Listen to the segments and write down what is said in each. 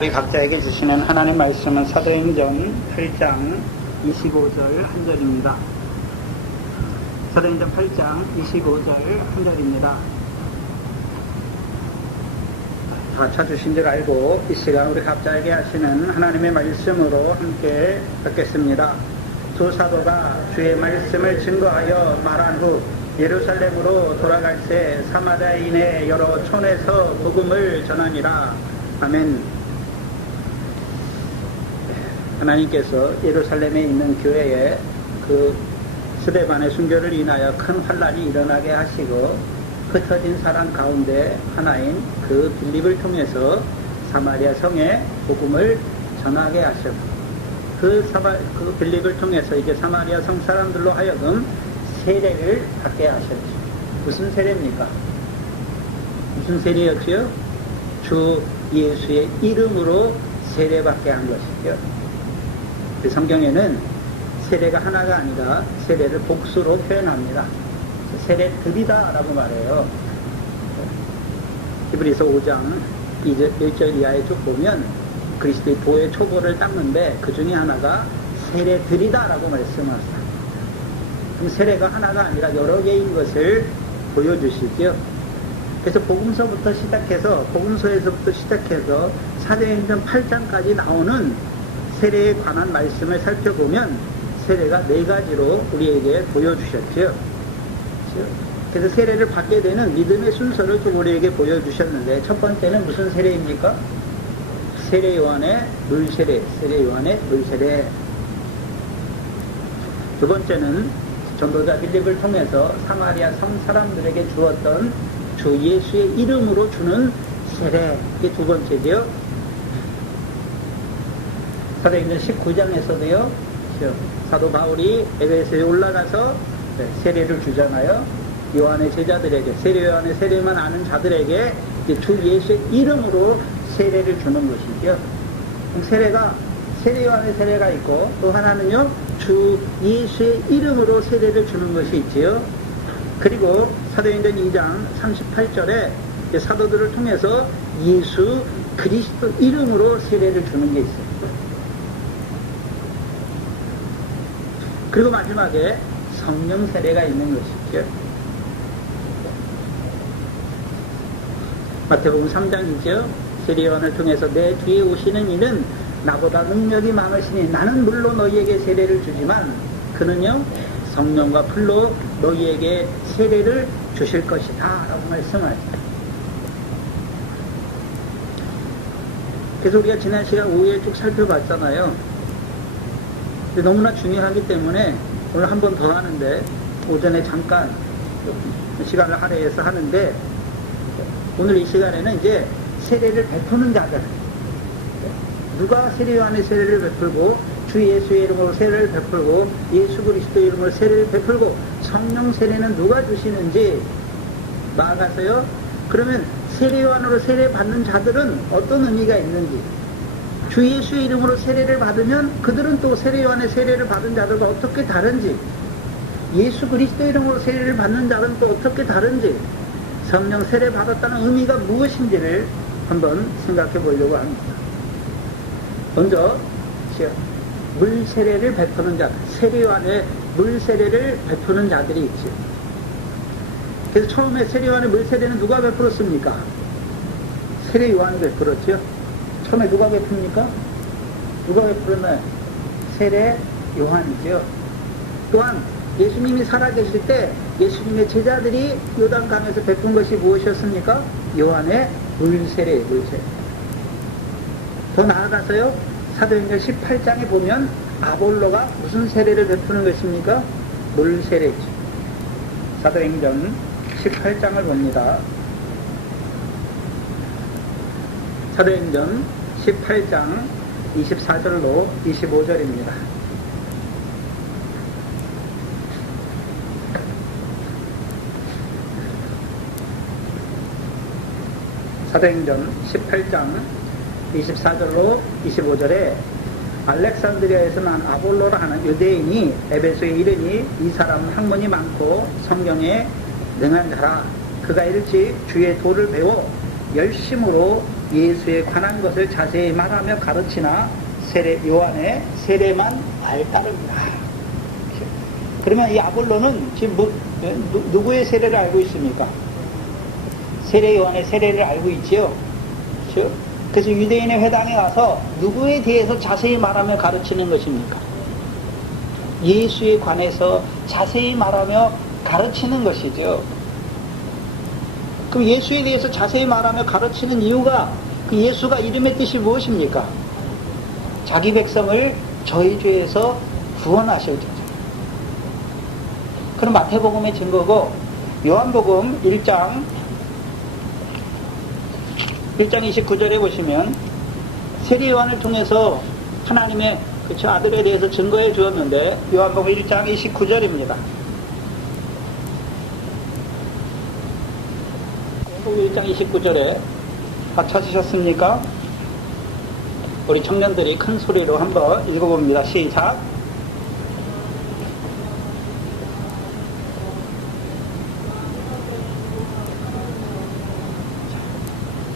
우리 각자에게 주시는 하나님 말씀은 사도행전 8장 25절 한 절입니다. 사도행전 8장 25절 한 절입니다. 다 찾으신 줄 알고 이 시간 우리 각자에게 하시는 하나님의 말씀으로 함께 듣겠습니다. 두 사도가 주의 말씀을 증거하여 말한 후 예루살렘으로 돌아갈 때 사마리아인의 여러 촌에서 복음을 전하니라. 아멘. 하나님께서 예루살렘에 있는 교회에 그 스데반의 순교를 인하여 큰 환란이 일어나게 하시고 흩어진 사람 가운데 하나인 그 빌립을 통해서 사마리아 성에 복음을 전하게 하셨고 그 빌립을 통해서 이제 사마리아 성 사람들로 하여금 세례를 받게 하셨죠. 무슨 세례입니까? 무슨 세례였지요? 주 예수의 이름으로 세례받게 한 것이죠. 성경에는 세례가 하나가 아니라 세례를 복수로 표현합니다. 세례들이다 라고 말해요. 히브리서 5장 1절 이하에 쭉 보면 그리스도의 도의 초보를 닦는데 그 중에 하나가 세례들이다 라고 말씀하셨어요. 그럼 세례가 하나가 아니라 여러 개인 것을 보여주시죠. 그래서 복음서에서부터 시작해서 사도행전 8장까지 나오는 세례에 관한 말씀을 살펴보면 세례가 네 가지로 우리에게 보여주셨죠. 그래서 세례를 받게 되는 믿음의 순서를 좀 우리에게 보여주셨는데 첫 번째는 무슨 세례입니까? 세례 요한의 물세례. 두 번째는 전도자 빌립을 통해서 사마리아 성 사람들에게 주었던 주 예수의 이름으로 주는 세례. 이게 두 번째죠. 사도행전 19장에서도요, 사도 바울이 에베소에 올라가서 세례를 주잖아요. 요한의 제자들에게, 세례 요한의 세례만 아는 자들에게 주 예수의 이름으로 세례를 주는 것이죠. 세례가, 세례 요한의 세례가 있고, 또 하나는요, 주 예수의 이름으로 세례를 주는 것이 있지요. 그리고 사도행전 2장 38절에 사도들을 통해서 예수 그리스도 이름으로 세례를 주는 게 있어요. 그리고 마지막에 성령 세례가 있는 것이죠. 마태복음 3장이죠. 세례 요한을 통해서 내 뒤에 오시는 이는 나보다 능력이 많으시니 나는 물론 너희에게 세례를 주지만 그는요 성령과 풀로 너희에게 세례를 주실 것이다 라고 말씀하죠. 그래서 우리가 지난 시간 5일 쭉 살펴봤잖아요. 너무나 중요하기 때문에 오늘 한 번 더 하는데 오전에 잠깐 시간을 할애해서 하는데 오늘 이 시간에는 이제 세례를 베푸는 자들, 누가 세례 요한의 세례를 베풀고 주 예수의 이름으로 세례를 베풀고 예수 그리스도 이름으로 세례를 베풀고 성령 세례는 누가 주시는지 나아가서요. 그러면 세례 요한으로 세례 받는 자들은 어떤 의미가 있는지, 주 예수의 이름으로 세례를 받으면 그들은 또 세례 요한의 세례를 받은 자들과 어떻게 다른지, 예수 그리스도 이름으로 세례를 받는 자들은 또 어떻게 다른지, 성령 세례 받았다는 의미가 무엇인지를 한번 생각해 보려고 합니다. 먼저 물 세례를 베푸는 자, 세례 요한의 물 세례를 베푸는 자들이 있죠. 그래서 처음에 세례 요한의 물 세례는 누가 베풀었습니까? 세례 요한이 베풀었죠. 처음에 누가 베풉니까? 누가 베풀었나요? 세례 요한이죠. 또한 예수님이 살아계실 때 예수님의 제자들이 요단강에서 베푼 것이 무엇이었습니까? 요한의 물세례. 더 나아가서요, 사도행전 18장에 보면 아볼로가 무슨 세례를 베푸는 것입니까? 물세례죠. 사도행전 18장을 봅니다. 사도행전 18장 24절로 25절입니다. 사도행전 18장 24절로 25절에 알렉산드리아에서 난 아볼로라 하는 유대인이 에베소에 이르니 이 사람은 학문이 많고 성경에 능한 자라. 그가 일찍 주의 도를 배워 열심으로 예수에 관한 것을 자세히 말하며 가르치나 요한의 세례만 알따릅니다. 그러면 이 아볼로는 지금 누구의 세례를 알고 있습니까? 세례 요한의 세례를 알고 있지요. 그렇죠? 그래서 유대인의 회당에 가서 누구에 대해서 자세히 말하며 가르치는 것입니까? 예수에 관해서 자세히 말하며 가르치는 것이죠. 그럼 예수에 대해서 자세히 말하며 가르치는 이유가 그 예수가 이름의 뜻이 무엇입니까? 자기 백성을 저희 죄에서 구원하실 자. 그럼 마태복음의 증거고 요한복음 1장 29절에 보시면 세례 요한을 통해서 하나님의 그쵸 아들에 대해서 증거해 주었는데 요한복음 1장 29절입니다. 요한복음 1장 29절에 다 찾으셨습니까? 우리 청년들이 큰 소리로 한번 읽어봅니다. 시작.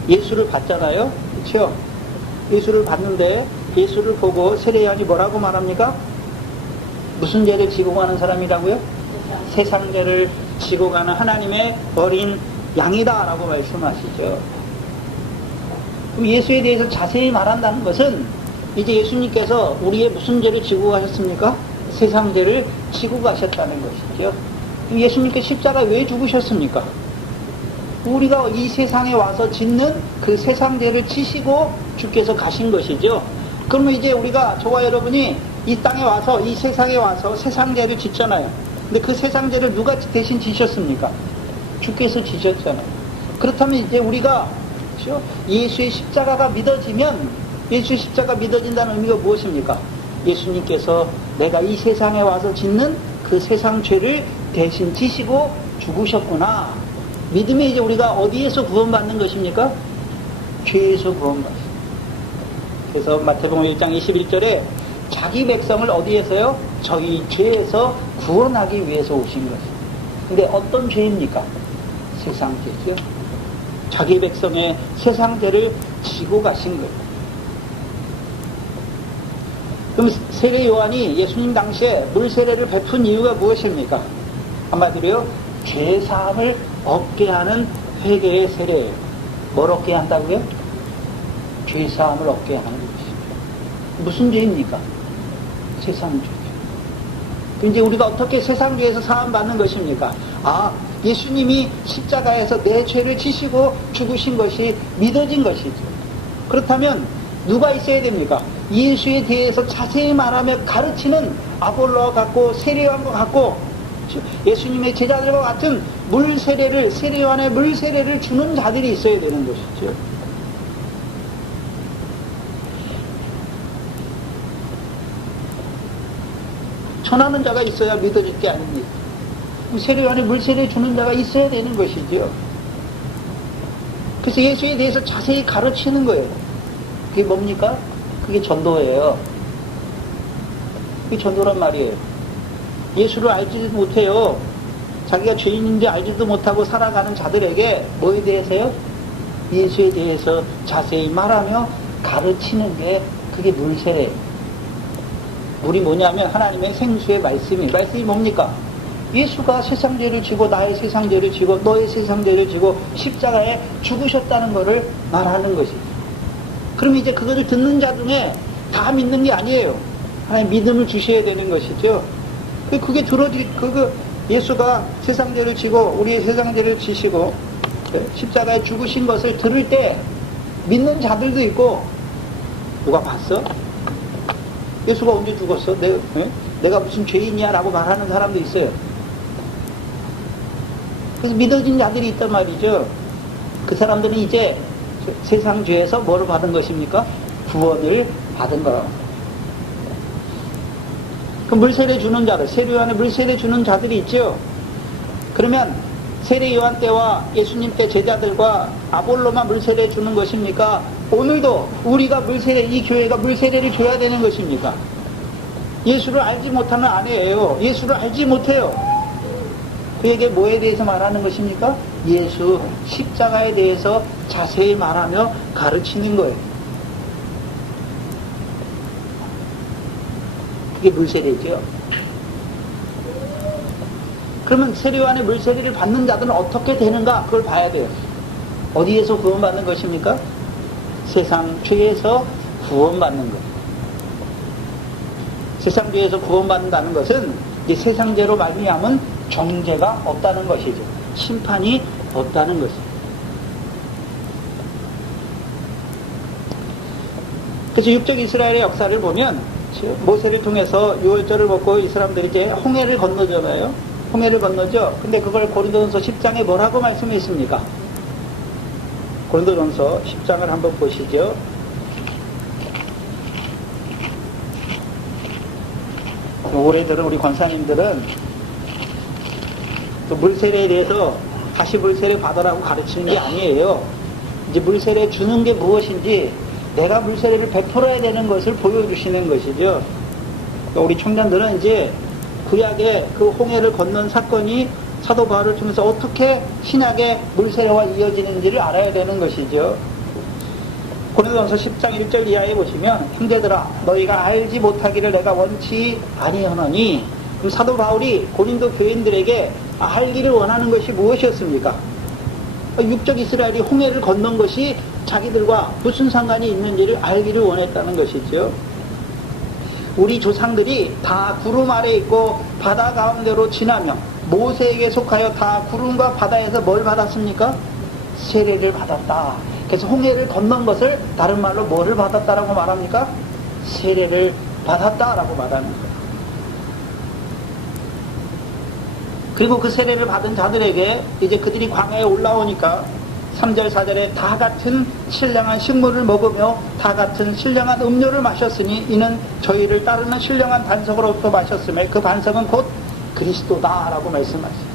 예수를 봤잖아요. 그렇죠? 예수를 봤는데 예수를 보고 세례 요한이 뭐라고 말합니까? 무슨 죄를 지고 가는 사람이라고요? 세상 죄를 지고 가는 하나님의 어린 양이다 라고 말씀하시죠. 그럼 예수에 대해서 자세히 말한다는 것은 이제 예수님께서 우리의 무슨 죄를 지고 가셨습니까? 세상 죄를 지고 가셨다는 것이죠. 예수님께 십자가 왜 죽으셨습니까? 우리가 이 세상에 와서 짓는 그 세상 죄를 지시고 주께서 가신 것이죠. 그러면 이제 우리가 저와 여러분이 이 땅에 와서 이 세상에 와서 세상 죄를 짓잖아요. 근데 그 세상 죄를 누가 대신 지셨습니까? 주께서 지셨잖아요. 그렇다면 이제 우리가 그렇죠? 예수의 십자가가 믿어지면 예수의 십자가 믿어진다는 의미가 무엇입니까? 예수님께서 내가 이 세상에 와서 짓는 그 세상 죄를 대신 지시고 죽으셨구나. 믿음이 이제 우리가 어디에서 구원받는 것입니까? 죄에서 구원받습니다. 그래서 마태복음 1장 21절에 자기 백성을 어디에서요? 저희 죄에서 구원하기 위해서 오신 것입니다. 근데 어떤 죄입니까? 세상 죄죠. 자기 백성의 세상 죄를 지고 가신 거예요. 그럼 세례 요한이 예수님 당시에 물 세례를 베푼 이유가 무엇입니까? 한마디로요, 죄 사함을 얻게 하는 회개의 세례예요. 뭘 얻게 한다고요? 죄 사함을 얻게 하는 것입니다. 무슨 죄입니까? 세상 죄죠. 이제 우리가 어떻게 세상 죄에서 사함 받는 것입니까? 아, 예수님이 십자가에서 내 죄를 지시고 죽으신 것이 믿어진 것이죠. 그렇다면 누가 있어야 됩니까? 예수에 대해서 자세히 말하며 가르치는 아볼로와 같고 세례요한과 같고 예수님의 제자들과 같은 물세례를 세례 요한의 물세례를 주는 자들이 있어야 되는 것이죠. 전하는 자가 있어야 믿어질 게 아닙니다. 세례 요한의 물세례 주는 자가 있어야 되는 것이죠. 그래서 예수에 대해서 자세히 가르치는 거예요. 그게 뭡니까? 그게 전도예요. 그게 전도란 말이에요. 예수를 알지도 못해요. 자기가 죄인인지 알지도 못하고 살아가는 자들에게 뭐에 대해서요? 예수에 대해서 자세히 말하며 가르치는 게 그게 물세례예요. 물이 뭐냐면 하나님의 생수의 말씀이 뭡니까? 예수가 세상 죄를 지고 나의 세상 죄를 지고 너의 세상 죄를 지고 십자가에 죽으셨다는 것을 말하는 것이죠. 그럼 이제 그것을 듣는 자 중에 다 믿는 게 아니에요. 하나님 믿음을 주셔야 되는 것이죠. 그게 예수가 세상 죄를 지고 우리의 세상 죄를 지시고 십자가에 죽으신 것을 들을 때 믿는 자들도 있고, 누가 봤어? 예수가 언제 죽었어? 내가 무슨 죄인이야? 라고 말하는 사람도 있어요. 그래서 믿어진 자들이 있단 말이죠. 그 사람들은 이제 세상 죄에서 뭐를 받은 것입니까? 구원을 받은 거라고. 그 물세례 주는 자들, 세례 요한에 물세례 주는 자들이 있죠. 그러면 세례 요한 때와 예수님 때 제자들과 아볼로만 물세례 주는 것입니까? 오늘도 우리가 이 교회가 물세례를 줘야 되는 것입니까? 예수를 알지 못하는 아내예요. 예수를 알지 못해요. 그에게 뭐에 대해서 말하는 것입니까? 예수 십자가에 대해서 자세히 말하며 가르치는 거예요. 그게 물세례죠. 그러면 세례요한의 물세례를 받는 자들은 어떻게 되는가? 그걸 봐야 돼요. 어디에서 구원받는 것입니까? 세상 죄에서 구원받는 것. 세상 죄에서 구원받는다는 것은 이 세상 죄로 말미암은 정죄가 없다는 것이죠. 심판이 없다는 것이죠. 그래서 육적 이스라엘의 역사를 보면 모세를 통해서 유월절을 먹고 이 사람들이 이제 홍해를 건너잖아요. 홍해를 건너죠. 근데 그걸 고린도전서 10장에 뭐라고 말씀했습니까? 고린도전서 10장을 한번 보시죠. 올해 들은 우리 권사님들은 또 물세례에 대해서 다시 물세례 받으라고 가르치는 게 아니에요. 이제 물세례 주는 게 무엇인지 내가 물세례를 베풀어야 되는 것을 보여주시는 것이죠. 그러니까 우리 청년들은 이제 구약의 그 홍해를 건넌 사건이 사도 바울을 통해서 어떻게 신약의 물세례와 이어지는지를 알아야 되는 것이죠. 고린도전서 10장 1절 이하에 보시면 형제들아 너희가 알지 못하기를 내가 원치 아니하노니, 그럼 사도 바울이 고린도 교인들에게 알기를 원하는 것이 무엇이었습니까? 육적 이스라엘이 홍해를 건넌 것이 자기들과 무슨 상관이 있는지를 알기를 원했다는 것이죠. 우리 조상들이 다 구름 아래 있고 바다 가운데로 지나며 모세에게 속하여 다 구름과 바다에서 뭘 받았습니까? 세례를 받았다. 그래서 홍해를 건넌 것을 다른 말로 뭐를 받았다라고 말합니까? 세례를 받았다라고 말하는 거예요. 그리고 그 세례를 받은 자들에게 이제 그들이 광야에 올라오니까 3절 4절에 다 같은 신령한 식물을 먹으며 다 같은 신령한 음료를 마셨으니 이는 저희를 따르는 신령한 반석으로부터 마셨음에 그 반석은 곧 그리스도다라고 말씀하셨어요.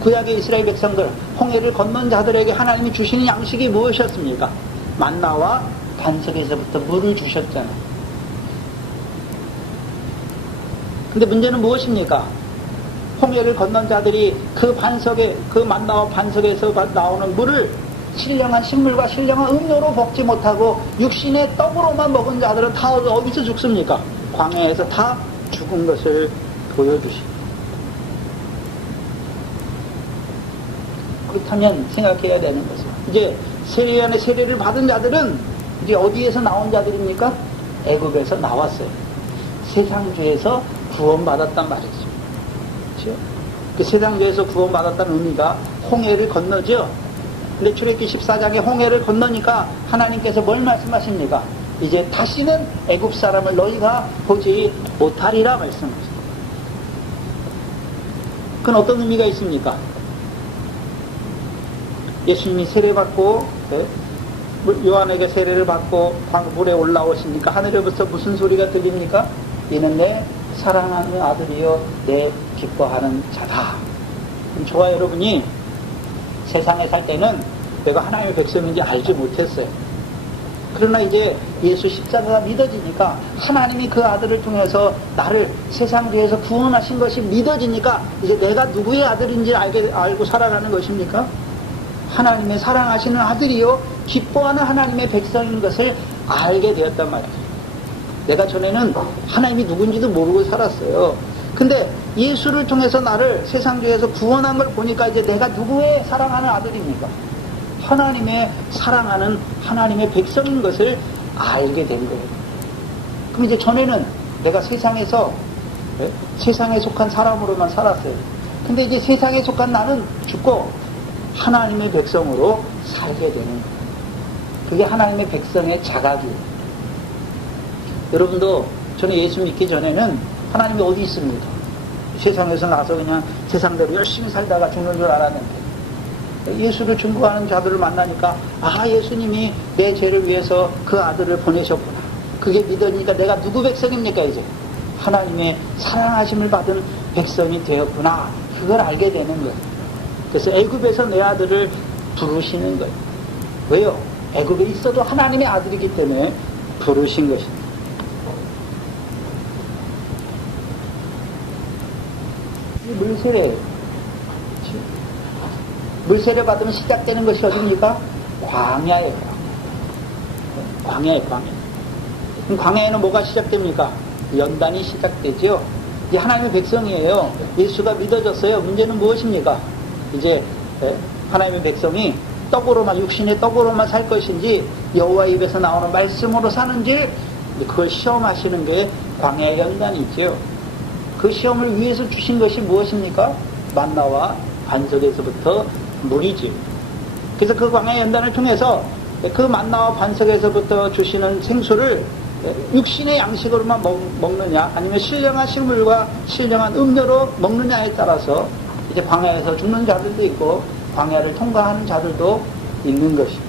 구약의 이스라엘 백성들, 홍해를 건넌 자들에게 하나님이 주시는 양식이 무엇이었습니까? 만나와 반석에서부터 물을 주셨잖아요. 근데 문제는 무엇입니까? 홍해를 건넌 자들이 그 반석에, 그 만나와 반석에서 나오는 물을 신령한 식물과 신령한 음료로 먹지 못하고 육신의 떡으로만 먹은 자들은 다 어디서 죽습니까? 광야에서 다 죽은 것을 보여주십니다. 그렇다면 생각해야 되는 것은 이제 세례요한의 세례를 받은 자들은 이제 어디에서 나온 자들입니까? 애굽에서 나왔어요. 세상죄에서 구원받았단 말이죠. 그렇죠? 그 세상죄에서 구원받았다는 의미가 홍해를 건너죠. 근데 출애굽기 14장에 홍해를 건너니까 하나님께서 뭘 말씀하십니까? 이제 다시는 애굽 사람을 너희가 보지 못하리라 말씀하십니다. 그건 어떤 의미가 있습니까? 예수님이 세례받고 요한에게 세례를 받고 물에 올라오시니까 하늘에부터 무슨 소리가 들립니까? 이는 내 사랑하는 아들이요 내 기뻐하는 자다. 그럼 저와 여러분이 세상에 살 때는 내가 하나님의 백성인지 알지 못했어요. 그러나 이제 예수 십자가가 믿어지니까 하나님이 그 아들을 통해서 나를 세상 죄에서 구원하신 것이 믿어지니까 이제 내가 누구의 아들인지 알고 살아가는 것입니까? 하나님의 사랑하시는 아들이요 기뻐하는 하나님의 백성인 것을 알게 되었단 말이에요. 내가 전에는 하나님이 누군지도 모르고 살았어요. 근데 예수를 통해서 나를 세상 죄에서 구원한 걸 보니까 이제 내가 누구의 사랑하는 아들입니까? 하나님의 사랑하는 하나님의 백성인 것을 알게 된 거예요. 그럼 이제 전에는 내가 세상에서 세상에 속한 사람으로만 살았어요. 근데 이제 세상에 속한 나는 죽고 하나님의 백성으로 살게 되는 거예요. 그게 하나님의 백성의 자각이에요. 여러분도 저는 예수 믿기 전에는 하나님이 어디 있습니까? 세상에서 나서 그냥 세상대로 열심히 살다가 죽는 줄 알았는데 예수를 증거하는 자들을 만나니까 아 예수님이 내 죄를 위해서 그 아들을 보내셨구나. 그게 믿으니까 내가 누구 백성입니까 이제? 하나님의 사랑하심을 받은 백성이 되었구나. 그걸 알게 되는 거예요. 그래서 애굽에서 내 아들을 부르시는 거예요. 왜요? 애굽에 있어도 하나님의 아들이기 때문에 부르신 것입니다. 물세례 받으면 시작되는 것이 어디입니까? 광야예요. 광야예요, 광야. 그럼 광야에는 뭐가 시작됩니까? 연단이 시작되죠. 이제 하나님의 백성이에요. 예수가 믿어졌어요. 문제는 무엇입니까? 이제 하나님의 백성이 떡으로만, 육신의 떡으로만 살 것인지 여호와 입에서 나오는 말씀으로 사는지 그걸 시험하시는 게 광야의 연단이죠. 그 시험을 위해서 주신 것이 무엇입니까? 만나와 반석에서부터 물이지. 그래서 그 광야의 연단을 통해서 그 만나와 반석에서부터 주시는 생수를 육신의 양식으로만 먹느냐, 아니면 신령한 식물과 신령한 음료로 먹느냐에 따라서 이제 광야에서 죽는 자들도 있고 광야를 통과하는 자들도 있는 것입니다.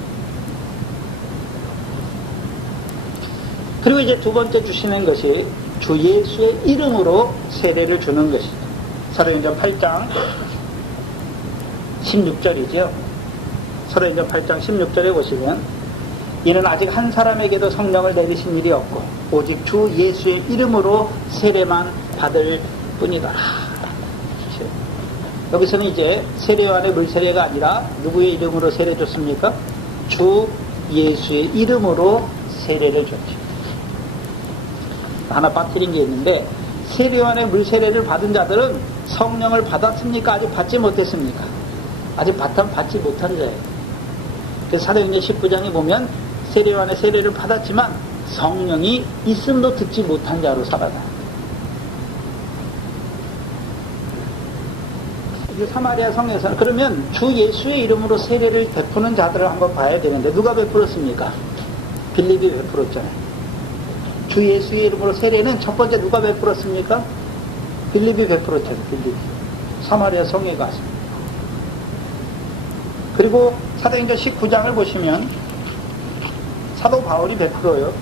그리고 이제 두 번째 주시는 것이 주 예수의 이름으로 세례를 주는 것입니다. 사도행전 8장 16절이죠. 사도행전 8장 16절에 보시면 이는 아직 한 사람에게도 성령을 내리신 일이 없고 오직 주 예수의 이름으로 세례만 받을 뿐이다. 여기서는 이제 세례요한의 물세례가 아니라 누구의 이름으로 세례 줬습니까? 주 예수의 이름으로 세례를 줬죠. 하나 빠뜨린 게 있는데 세례요한의 물세례를 받은 자들은 성령을 받았습니까? 아직 받지 못했습니까? 아직 받지 못한 자예요. 그래서 사도행전 19장에 보면 세례요한의 세례를 받았지만 성령이 있음도 듣지 못한 자로 살아나요. 사마리아 성에서는 그러면 주 예수의 이름으로 세례를 베푸는 자들을 한번 봐야 되는데 누가 베풀었습니까? 빌립이 베풀었잖아요. 주 예수의 이름으로 세례는 첫 번째 누가 베풀었습니까? 빌립이 베풀었잖아요. 빌립이 사마리아 성에 가서. 그리고 사도행전 19장을 보시면 사도 바울이 베풀어요.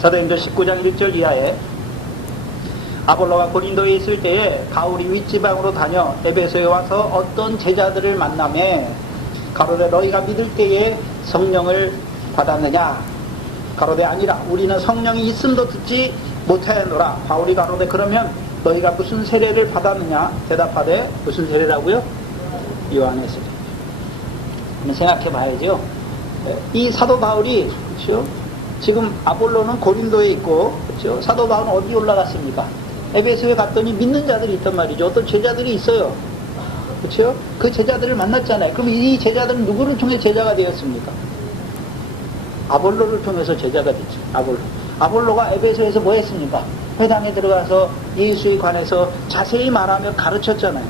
사도행전 19장 1절 이하에 아볼로가 고린도에 있을 때에 바울이 윗지방으로 다녀 에베소에 와서 어떤 제자들을 만나매 가로되 너희가 믿을 때에 성령을 받았느냐? 가로되 아니라 우리는 성령이 있음도 듣지 못하였노라. 바울이 가로되 그러면 너희가 무슨 세례를 받았느냐? 대답하되 무슨 세례라고요? 요한의 세례. 그럼 생각해 봐야죠. 이 사도 바울이 그렇죠? 지금 아볼로는 고린도에 있고 그렇죠? 사도 바울은 어디 올라갔습니까? 에베소에 갔더니 믿는 자들이 있단 말이죠. 어떤 제자들이 있어요. 그렇죠? 그 제자들을 만났잖아요. 그럼 이 제자들은 누구를 통해 제자가 되었습니까? 아볼로를 통해서 제자가 됐죠. 아볼로가 에베소에서 뭐 했습니까? 회당에 들어가서 예수에 관해서 자세히 말하며 가르쳤잖아요.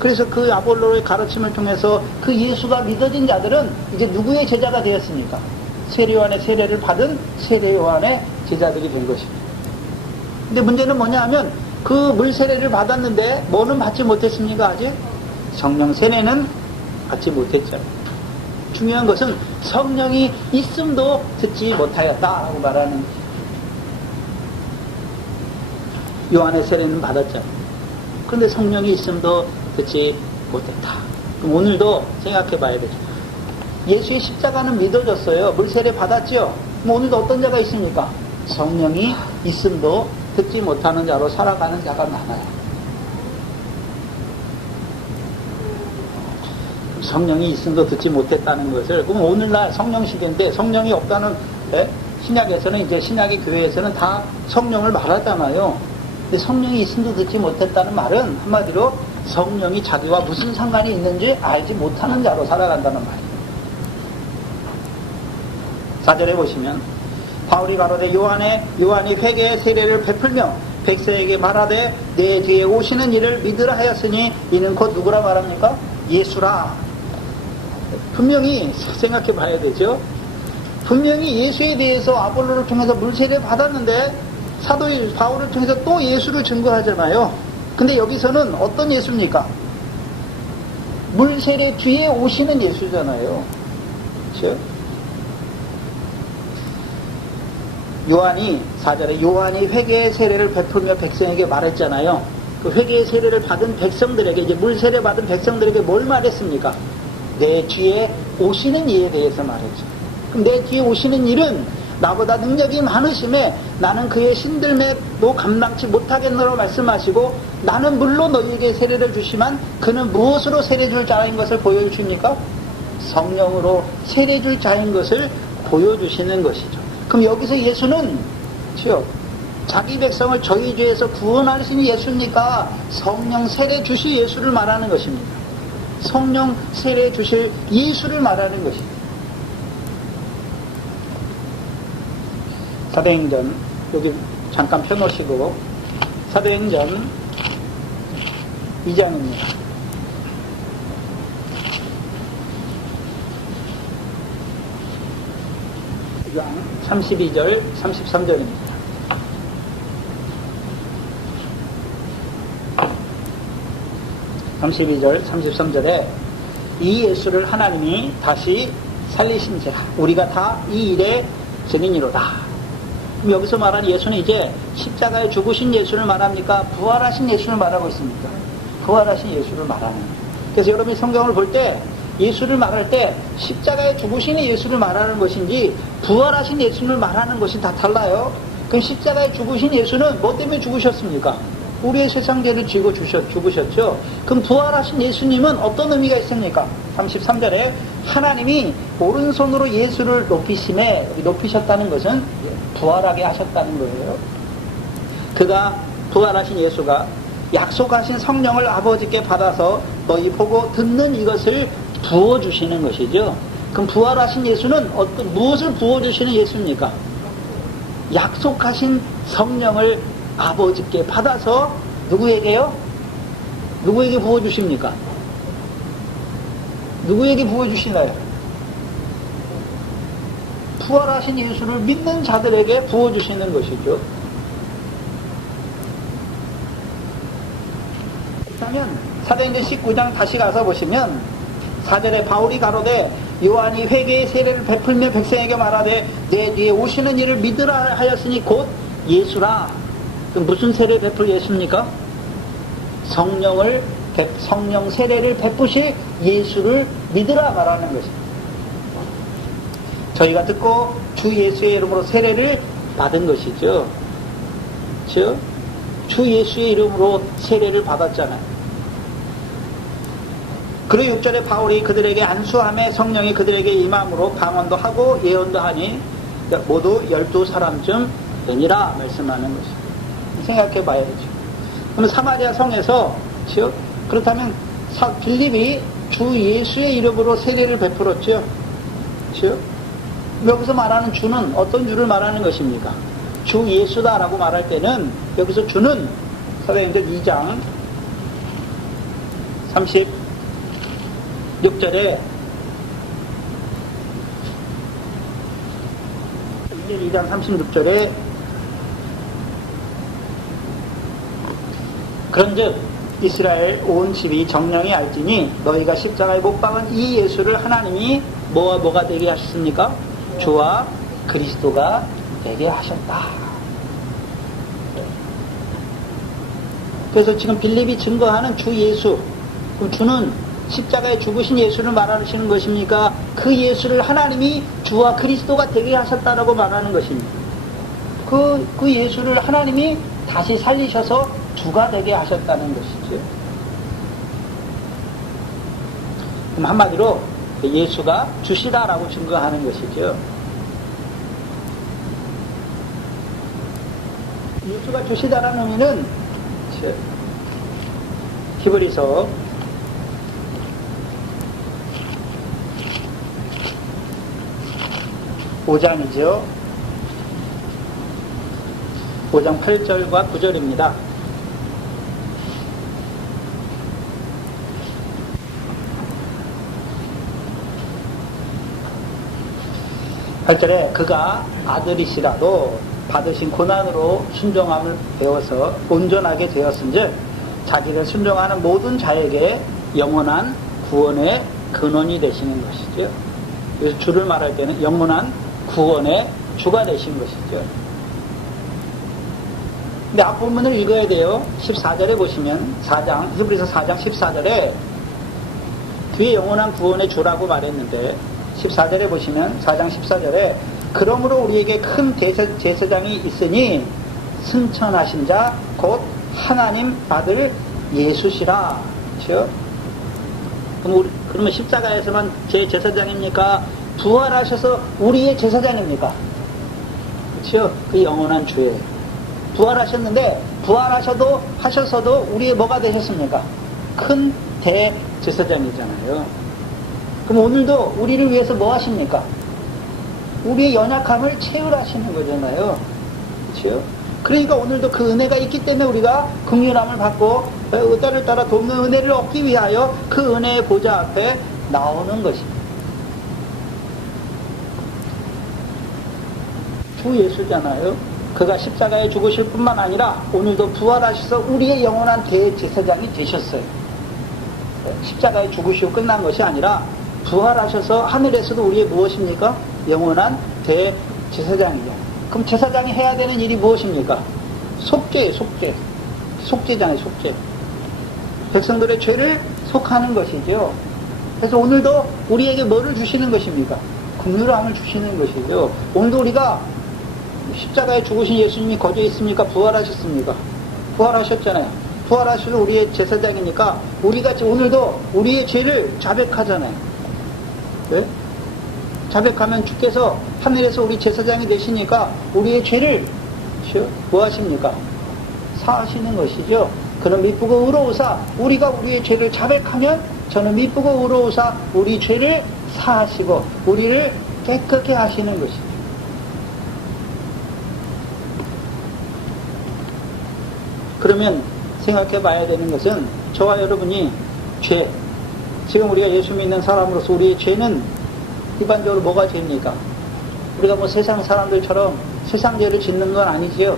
그래서 그 아볼로의 가르침을 통해서 그 예수가 믿어진 자들은 이제 누구의 제자가 되었습니까? 세례요한의 세례를 받은 세례요한의 제자들이 된 것입니다. 근데 문제는 뭐냐 하면 그 물세례를 받았는데 뭐는 받지 못했습니까? 아직? 성령 세례는 받지 못했잖아요. 중요한 것은 성령이 있음도 듣지 못하였다라고 말하는 요한의 세례는 받았잖아요. 그런데 성령이 있음도 듣지 못했다. 그럼 오늘도 생각해 봐야 되죠. 예수의 십자가는 믿어졌어요. 물세례 받았죠? 그럼 오늘도 어떤 자가 있습니까? 성령이 있음도 듣지 못하는 자로 살아가는 자가 많아요. 성령이 있음도 듣지 못했다는 것을, 그럼 오늘날 성령 시대인데 성령이 없다는, 신약에서는 이제 신약의 교회에서는 다 성령을 말하잖아요. 근데 성령이 있음도 듣지 못했다는 말은 한마디로 성령이 자기와 무슨 상관이 있는지 알지 못하는 자로 살아간다는 말이에요. 4절에 보시면 바울이 가로되 요한이 회개의 세례를 베풀며 백성에게 말하되 내 뒤에 오시는 이를 믿으라 하였으니 이는 곧 누구라 말합니까? 예수라. 분명히 생각해 봐야 되죠. 분명히 예수에 대해서 아볼로를 통해서 물세례를 받았는데 사도 바울을 통해서 또 예수를 증거하잖아요. 근데 여기서는 어떤 예수입니까? 물세례 뒤에 오시는 예수잖아요. 그렇죠? 요한이 4절에 요한이 회개의 세례를 베풀며 백성에게 말했잖아요. 그 회개의 세례를 받은 백성들에게, 이제 물세례 받은 백성들에게 뭘 말했습니까? 내 뒤에 오시는 이에 대해서 말했죠. 그럼 내 뒤에 오시는 일은 나보다 능력이 많으심에 나는 그의 신들매도 감당치 못하겠노라고 말씀하시고, 나는 물론 너희에게 세례를 주시만 그는 무엇으로 세례 줄 자인 것을 보여주십니까? 성령으로 세례 줄 자인 것을 보여주시는 것이죠. 그럼 여기서 예수는 자기 백성을 저희 죄에서 구원하신 예수입니까? 성령 세례 주실 예수를 말하는 것입니다. 성령 세례 주실 예수를 말하는 것입니다. 사도행전 여기 잠깐 펴놓으시고 사도행전 2장입니다. 32절 33절입니다. (32절) 33절에 이 예수를 하나님이 다시 살리신지라 우리가 다 이 일의 증인이로다. 여기서 말하는 예수는 이제 십자가에 죽으신 예수를 말합니까? 부활하신 예수를 말하고 있습니까? 부활하신 예수를 말하는 거예요. 그래서 여러분이 성경을 볼 때 예수를 말할 때 십자가에 죽으신 예수를 말하는 것인지 부활하신 예수를 말하는 것이 다 달라요. 그럼 십자가에 죽으신 예수는 뭐 때문에 죽으셨습니까? 우리의 세상 죄를 지고 죽으셨죠. 그럼 부활하신 예수님은 어떤 의미가 있습니까? 33절에 하나님이 오른손으로 예수를 높이셨다는 것은 부활하게 하셨다는 거예요. 그가 부활하신 예수가 약속하신 성령을 아버지께 받아서 너희 보고 듣는 이것을 부어주시는 것이죠. 그럼 부활하신 예수는 무엇을 부어주시는 예수입니까? 약속하신 성령을 아버지께 받아서 누구에게요? 누구에게 부어주십니까? 누구에게 부어주시나요? 부활하신 예수를 믿는 자들에게 부어주시는 것이죠. 그렇다면 사도행전 19장 다시 가서 보시면 4절에 바울이 가로되 요한이 회개의 세례를 베풀며 백성에게 말하되 내 뒤에 오시는 이를 믿으라 하였으니 곧 예수라. 무슨 세례 베풀 예수입니까? 성령 세례를 베푸시 예수를 믿으라 말하는 것입니다. 저희가 듣고 주 예수의 이름으로 세례를 받은 것이죠. 즉, 주 예수의 이름으로 세례를 받았잖아요. 그리고 6절에 바울이 그들에게 안수함에 성령이 그들에게 임함으로 방언도 하고 예언도 하니 모두 12사람쯤 되니라 말씀하는 것입니다. 생각해 봐야죠. 그럼 사마리아 성에서 그렇다면 빌립이 주 예수의 이름으로 세례를 베풀었죠. 여기서 말하는 주는 어떤 주를 말하는 것입니까? 주 예수다라고 말할 때는 여기서 주는 사도행전 2장 36절에 2장 36절에 그런즉 이스라엘 온 집이 정령이 알지니 너희가 십자가에 못 박은 이 예수를 하나님이 뭐가 되게 하셨습니까? 주와 그리스도가 되게 하셨다. 그래서 지금 빌립이 증거하는 주 예수, 그럼 주는 십자가에 죽으신 예수를 말하시는 것입니까? 그 예수를 하나님이 주와 그리스도가 되게 하셨다라고 말하는 것입니다. 그 예수를 하나님이 다시 살리셔서 주가 되게 하셨다는 것이죠. 그럼 한마디로 예수가 주시다라고 증거하는 것이죠. 예수가 주시다라는 의미는 히브리서 5장이죠. 5장 8절과 9절입니다. 8절에 그가 아들이시라도 받으신 고난으로 순종함을 배워서 온전하게 되었은즉 자기를 순종하는 모든 자에게 영원한 구원의 근원이 되시는 것이죠. 그래서 주를 말할 때는 영원한 구원의 주가 되신 것이죠. 근데 앞부분을 읽어야 돼요. 14절에 보시면 히브리서 4장 14절에 뒤에 영원한 구원의 주라고 말했는데 14절에 보시면 4장 14절에 그러므로 우리에게 큰 제사장이 있으니 승천하신 자 곧 하나님 아들 예수시라. 그렇죠? 그러면 십자가에서만 제 제사장입니까? 부활하셔서 우리의 제사장입니까? 그렇죠? 그 영원한 주예요. 부활하셨는데 하셔서도 우리의 뭐가 되셨습니까? 큰 대제사장이잖아요. 그럼 오늘도 우리를 위해서 뭐 하십니까? 우리의 연약함을 채울하시는 거잖아요. 그렇죠? 그러니까 오늘도 그 은혜가 있기 때문에 우리가 긍휼함을 받고 때를 따라 돕는 은혜를 얻기 위하여 그 은혜의 보좌 앞에 나오는 것입니다. 주 예수잖아요. 그가 십자가에 죽으실 뿐만 아니라 오늘도 부활하셔서 우리의 영원한 대제사장이 되셨어요. 십자가에 죽으시고 끝난 것이 아니라 부활하셔서 하늘에서도 우리의 무엇입니까? 영원한 대제사장이죠. 그럼 제사장이 해야 되는 일이 무엇입니까? 속죄예요. 속죄잖아요. 속죄. 백성들의 죄를 속하는 것이죠. 그래서 오늘도 우리에게 뭐를 주시는 것입니까? 긍휼함을 주시는 것이죠. 오늘도 우리가 십자가에 죽으신 예수님이 거저 있습니까? 부활하셨습니까? 부활하셨잖아요. 부활하셔서 우리의 제사장이니까 우리가 오늘도 우리의 죄를 자백하잖아요. 네? 자백하면 주께서 하늘에서 우리 제사장이 되시니까 우리의 죄를 뭐 하십니까? 사하시는 것이죠. 그는 미쁘고 의로우사 우리가 우리의 죄를 자백하면 저는 미쁘고 의로우사 우리 죄를 사하시고 우리를 깨끗게 하시는 것이죠. 그러면 생각해 봐야 되는 것은 저와 여러분이 지금 우리가 예수 믿는 사람으로서 우리의 죄는 일반적으로 뭐가 죄입니까? 우리가 뭐 세상 사람들처럼 세상 죄를 짓는 건 아니지요.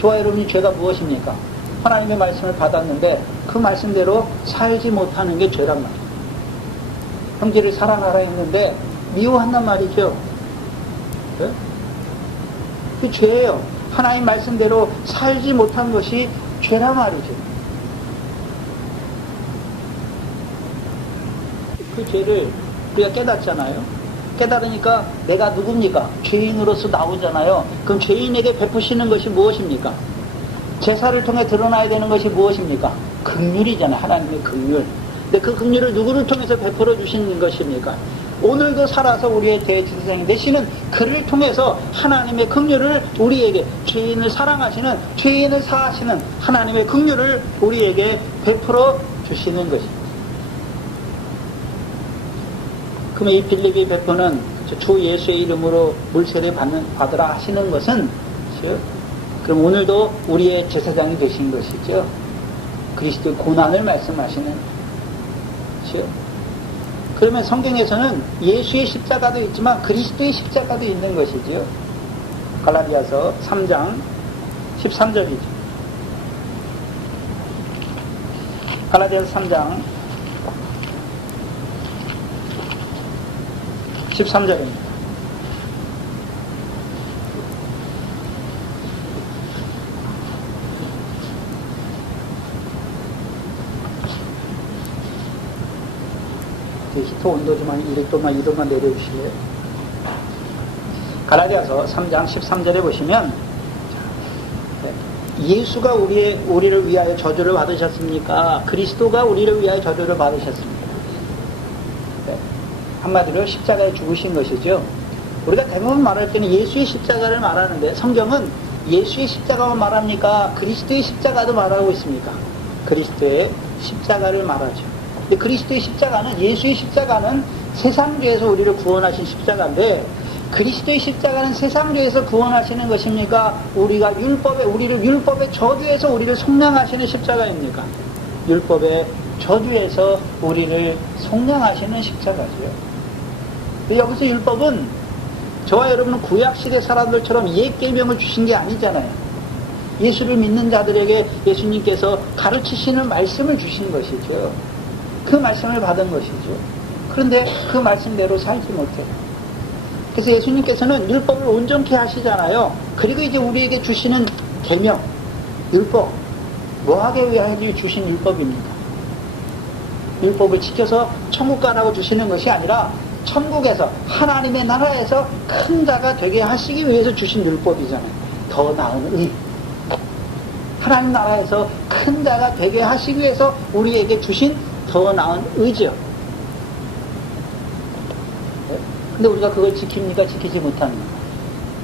저와 여러분이 죄가 무엇입니까? 하나님의 말씀을 받았는데 그 말씀대로 살지 못하는 게 죄란 말이에요. 형제를 사랑하라 했는데 미워한단 말이죠. 네? 그 죄예요. 하나님 말씀대로 살지 못한 것이 죄란 말이죠. 그 죄를 우리가 깨닫잖아요. 깨달으니까 내가 누굽니까? 죄인으로서 나오잖아요. 그럼 죄인에게 베푸시는 것이 무엇입니까? 제사를 통해 드러나야 되는 것이 무엇입니까? 긍휼이잖아요. 하나님의 긍휼. 근데 그 긍휼을 누구를 통해서 베풀어 주시는 것입니까? 오늘도 살아서 우리의 대제사장이 되시는 그를 통해서 하나님의 긍휼을 우리에게 죄인을 사랑하시는 죄인을 사하시는 하나님의 긍휼을 우리에게 베풀어 주시는 것입니다. 그러면 이 빌립이 베푸는 주 예수의 이름으로 물세례 받으라 하시는 것은 그럼 오늘도 우리의 제사장이 되신 것이죠. 그리스도의 고난을 말씀하시는 것이죠. 그러면 성경에서는 예수의 십자가도 있지만 그리스도의 십자가도 있는 것이지요. 갈라디아서 3장 13절이죠. 갈라디아서 3장 13절입니다. 히터 온도지만 2도만 내려주시래요. 갈라디아서 3장 13절에 보시면 예수가 우리를 위하여 저주를 받으셨습니까? 그리스도가 우리를 위하여 저주를 받으셨습니까? 한마디로 십자가에 죽으신 것이죠. 우리가 대부분 말할 때는 예수의 십자가를 말하는데 성경은 예수의 십자가만 말합니까? 그리스도의 십자가도 말하고 있습니까? 그리스도의 십자가를 말하죠. 근데 그리스도의 십자가는 예수의 십자가는 세상죄에서 우리를 구원하신 십자가인데 그리스도의 십자가는 세상죄에서 구원하시는 것입니까? 우리를 율법의 저주에서 우리를 속량하시는 십자가입니까? 율법의 저주에서 우리를 속량하시는 십자가죠. 여기서 율법은 저와 여러분은 구약시대 사람들처럼 옛 계명을 주신 게 아니잖아요. 예수를 믿는 자들에게 예수님께서 가르치시는 말씀을 주신 것이죠. 그 말씀을 받은 것이죠. 그런데 그 말씀대로 살지 못해요. 그래서 예수님께서는 율법을 온전케 하시잖아요. 그리고 이제 우리에게 주시는 계명, 율법, 뭐하게 위하여 주신 율법입니까? 율법을 지켜서 천국 가라고 주시는 것이 아니라 천국에서 하나님의 나라에서 큰 자가 되게 하시기 위해서 주신 율법이잖아요. 더 나은 의. 하나님 나라에서 큰 자가 되게 하시기 위해서 우리에게 주신 더 나은 의죠. 근데 우리가 그걸 지킵니까? 지키지 못하는 거예요.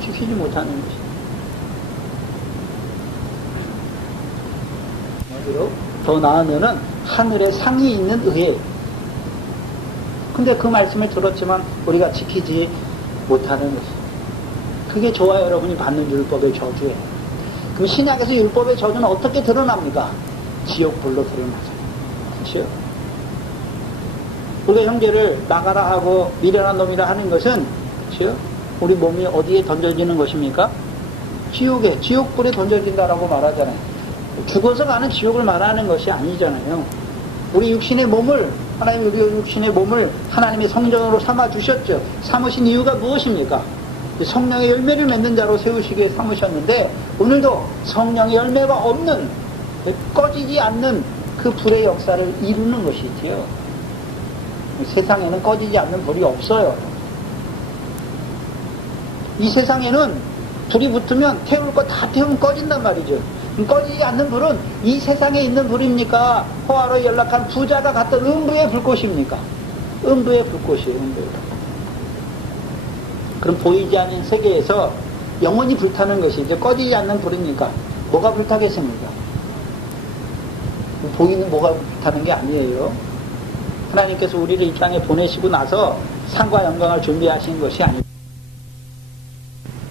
지키지 못하는 것이. 더 나으면은 하늘에 상이 있는 의예요. 근데 그 말씀을 들었지만 우리가 지키지 못하는 것이. 그게 저와 여러분이 받는 율법의 저주예요. 그럼 신약에서 율법의 저주는 어떻게 드러납니까? 지옥불로 드러나잖아요. 그렇죠? 우리가 형제를 나가라 하고 미련한 놈이라 하는 것은, 그렇죠? 우리 몸이 어디에 던져지는 것입니까? 지옥에, 지옥불에 던져진다라고 말하잖아요. 죽어서 가는 지옥을 말하는 것이 아니잖아요. 우리 육신의 몸을, 하나님이 우리 육신의 몸을 하나님의 성전으로 삼아 주셨죠. 삼으신 이유가 무엇입니까? 성령의 열매를 맺는 자로 세우시기에 삼으셨는데, 오늘도 성령의 열매가 없는, 꺼지지 않는 그 불의 역사를 이루는 것이지요. 세상에는 꺼지지 않는 불이 없어요. 이 세상에는 불이 붙으면 태울 거 다 태우면 꺼진단 말이죠. 꺼지지 않는 불은 이 세상에 있는 불입니까? 호화로 연락한 부자가 갔던 음부의 불꽃입니까? 음부의 불꽃이에요. 음부의 불꽃. 그럼 보이지 않는 세계에서 영원히 불타는 것이 이제 꺼지지 않는 불입니까? 뭐가 불타겠습니까? 보이는 뭐가 불타는 게 아니에요. 하나님께서 우리를 이 땅에 보내시고 나서 상과 영광을 준비하신 것이 아닙니다.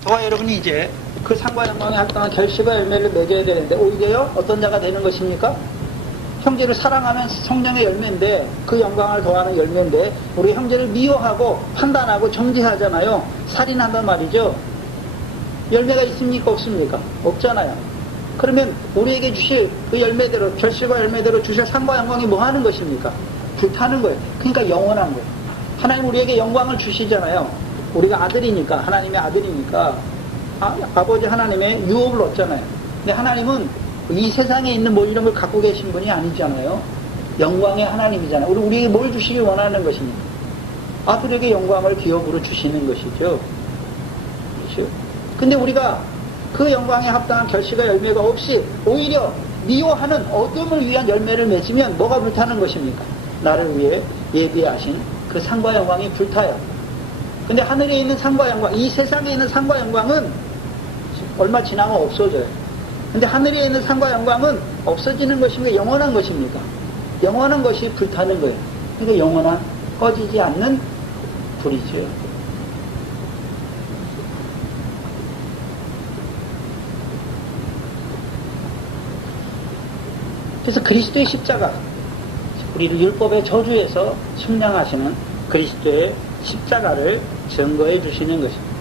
저와 여러분이 이제 그 상과 영광에 합당한 결실과 열매를 맺어야 되는데, 오히려 어떤 자가 되는 것입니까? 형제를 사랑하면 성령의 열매인데, 그 영광을 더하는 열매인데, 우리 형제를 미워하고 판단하고 정죄하잖아요. 살인한단 말이죠. 열매가 있습니까? 없습니까? 없잖아요. 그러면 우리에게 주실 그 열매대로, 결실과 열매대로 주실 상과 영광이 뭐 하는 것입니까? 불타는 거예요. 그러니까 영원한 거예요. 하나님 우리에게 영광을 주시잖아요. 우리가 아들이니까, 하나님의 아들이니까, 아버지 하나님의 유업을 얻잖아요. 근데 하나님은 이 세상에 있는 뭐 이런 걸 갖고 계신 분이 아니잖아요. 영광의 하나님이잖아요. 우리에게 뭘 주시기 원하는 것입니까? 아들에게 영광을 기업으로 주시는 것이죠. 그렇죠? 근데 우리가 그 영광에 합당한 결실과 열매가 없이 오히려 미워하는 어둠을 위한 열매를 맺으면 뭐가 불타는 것입니까? 나를 위해 예비하신 그 상과 영광이 불타요. 근데 하늘에 있는 상과 영광, 이 세상에 있는 상과 영광은 얼마 지나면 없어져요. 근데 하늘에 있는 상과 영광은 없어지는 것입니까? 영원한 것입니까? 영원한 것이 불타는 거예요. 그러니까 영원한, 꺼지지 않는 불이죠. 그래서 그리스도의 십자가, 우리를 율법의 저주에서 측량하시는 그리스도의 십자가를 증거해 주시는 것입니다.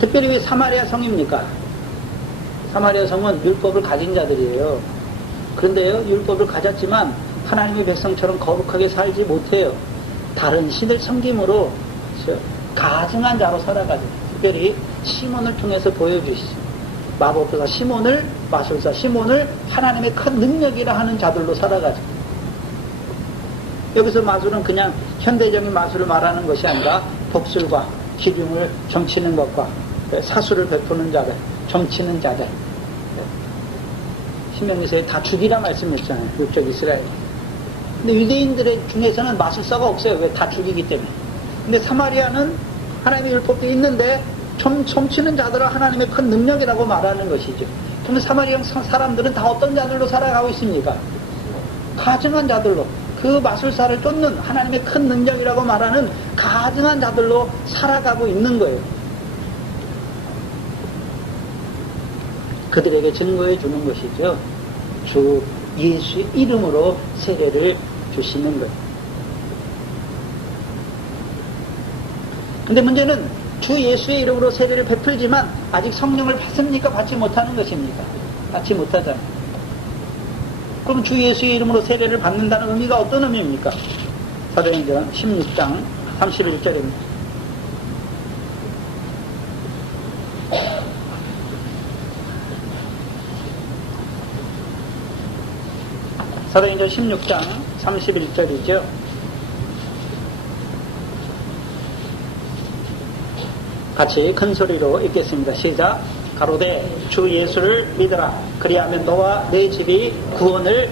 특별히 왜 사마리아 성입니까? 사마리아 성은 율법을 가진 자들이에요. 그런데요, 율법을 가졌지만 하나님의 백성처럼 거룩하게 살지 못해요. 다른 신을 섬김으로 가증한 자로 살아가죠. 특별히 시몬을 통해서 보여주시죠. 마법사 시몬을, 마술사 시몬을 하나님의 큰 능력이라 하는 자들로 살아가죠. 여기서 마술은 그냥 현대적인 마술을 말하는 것이 아니라 독술과 기둥을 점치는 것과 사수를 베푸는 자들, 점치는 자들. 신명기서에 다 죽이라 말씀했잖아요. 육적 이스라엘. 근데 유대인들의 중에서는 마술사가 없어요. 왜? 다 죽이기 때문에. 근데 사마리아는 하나님의 율법도 있는데 점치는 자들은 하나님의 큰 능력이라고 말하는 것이죠. 그런데 사마리아 사람들은 다 어떤 자들로 살아가고 있습니까? 가증한 자들로. 그 마술사를 쫓는 하나님의 큰 능력이라고 말하는 가증한 자들로 살아가고 있는 거예요. 그들에게 증거해 주는 것이죠. 주 예수의 이름으로 세례를 주시는 거예요. 근데 문제는 주 예수의 이름으로 세례를 베풀지만 아직 성령을 받습니까? 받지 못하는 것입니까? 받지 못하잖아요. 그럼 주 예수의 이름으로 세례를 받는다는 의미가 어떤 의미입니까? 사도행전 16장 31절입니다. 사도행전 16장 31절이죠. 같이 큰 소리로 읽겠습니다. 시작. 가로되 주 예수를 믿으라. 그리하면 너와 내 집이 구원을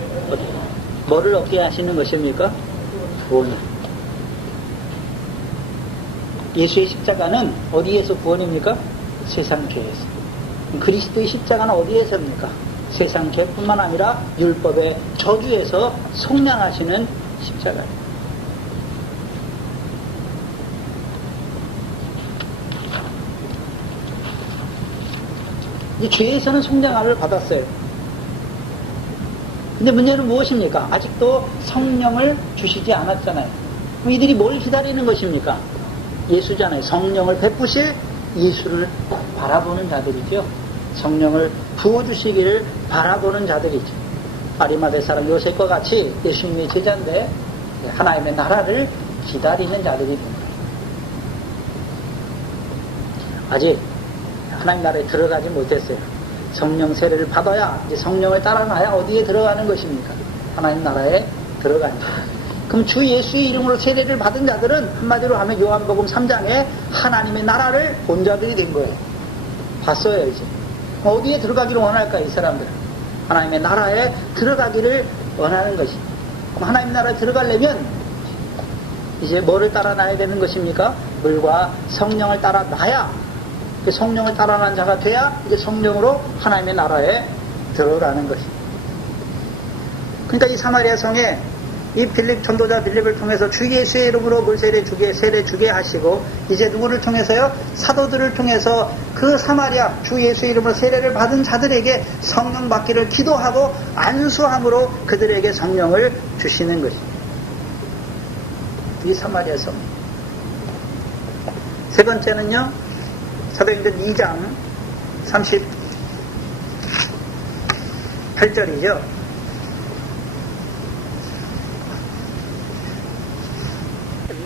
뭐를 얻게 하시는 것입니까? 구원을. 예수의 십자가는 어디에서 구원입니까? 세상 죄에서. 그리스도의 십자가는 어디에서입니까? 세상 죄뿐만 아니라 율법의 저주에서 속량하시는 십자가입니다. 이 죄에서는 속량을 받았어요. 근데 문제는 무엇입니까? 아직도 성령을 주시지 않았잖아요. 그럼 이들이 뭘 기다리는 것입니까? 예수잖아요. 성령을 베푸실 예수를 바라보는 자들이죠. 성령을 부어주시기를 바라보는 자들이죠. 아리마대 사람 요셉과 같이 예수님의 제자인데 하나님의 나라를 기다리는 자들입니다. 아직 하나님 나라에 들어가지 못했어요. 성령 세례를 받아야 이제 성령을 따라가야 어디에 들어가는 것입니까? 하나님 나라에 들어간다. 그럼 주 예수의 이름으로 세례를 받은 자들은 한마디로 하면 요한복음 3장에 하나님의 나라를 본 자들이 된 거예요. 봤어요 이제. 어디에 들어가기를 원할까 이 사람들은? 하나님의 나라에 들어가기를 원하는 것이. 그럼 하나님 나라에 들어가려면 이제 뭐를 따라놔야 되는 것입니까? 물과 성령을 따라놔야, 성령을 따라난 자가 돼야 이제 성령으로 하나님의 나라에 들어가는 것입니다. 그러니까 이 사마리아 성에 이 빌립 전도자 빌립을 통해서 주 예수의 이름으로 물세례 주게 하시고 이제 누구를 통해서요? 사도들을 통해서 그 사마리아 주 예수의 이름으로 세례를 받은 자들에게 성령 받기를 기도하고 안수함으로 그들에게 성령을 주시는 것입니다. 이 사마리아 성. 세 번째는요, 사도행전 2장 38절이죠.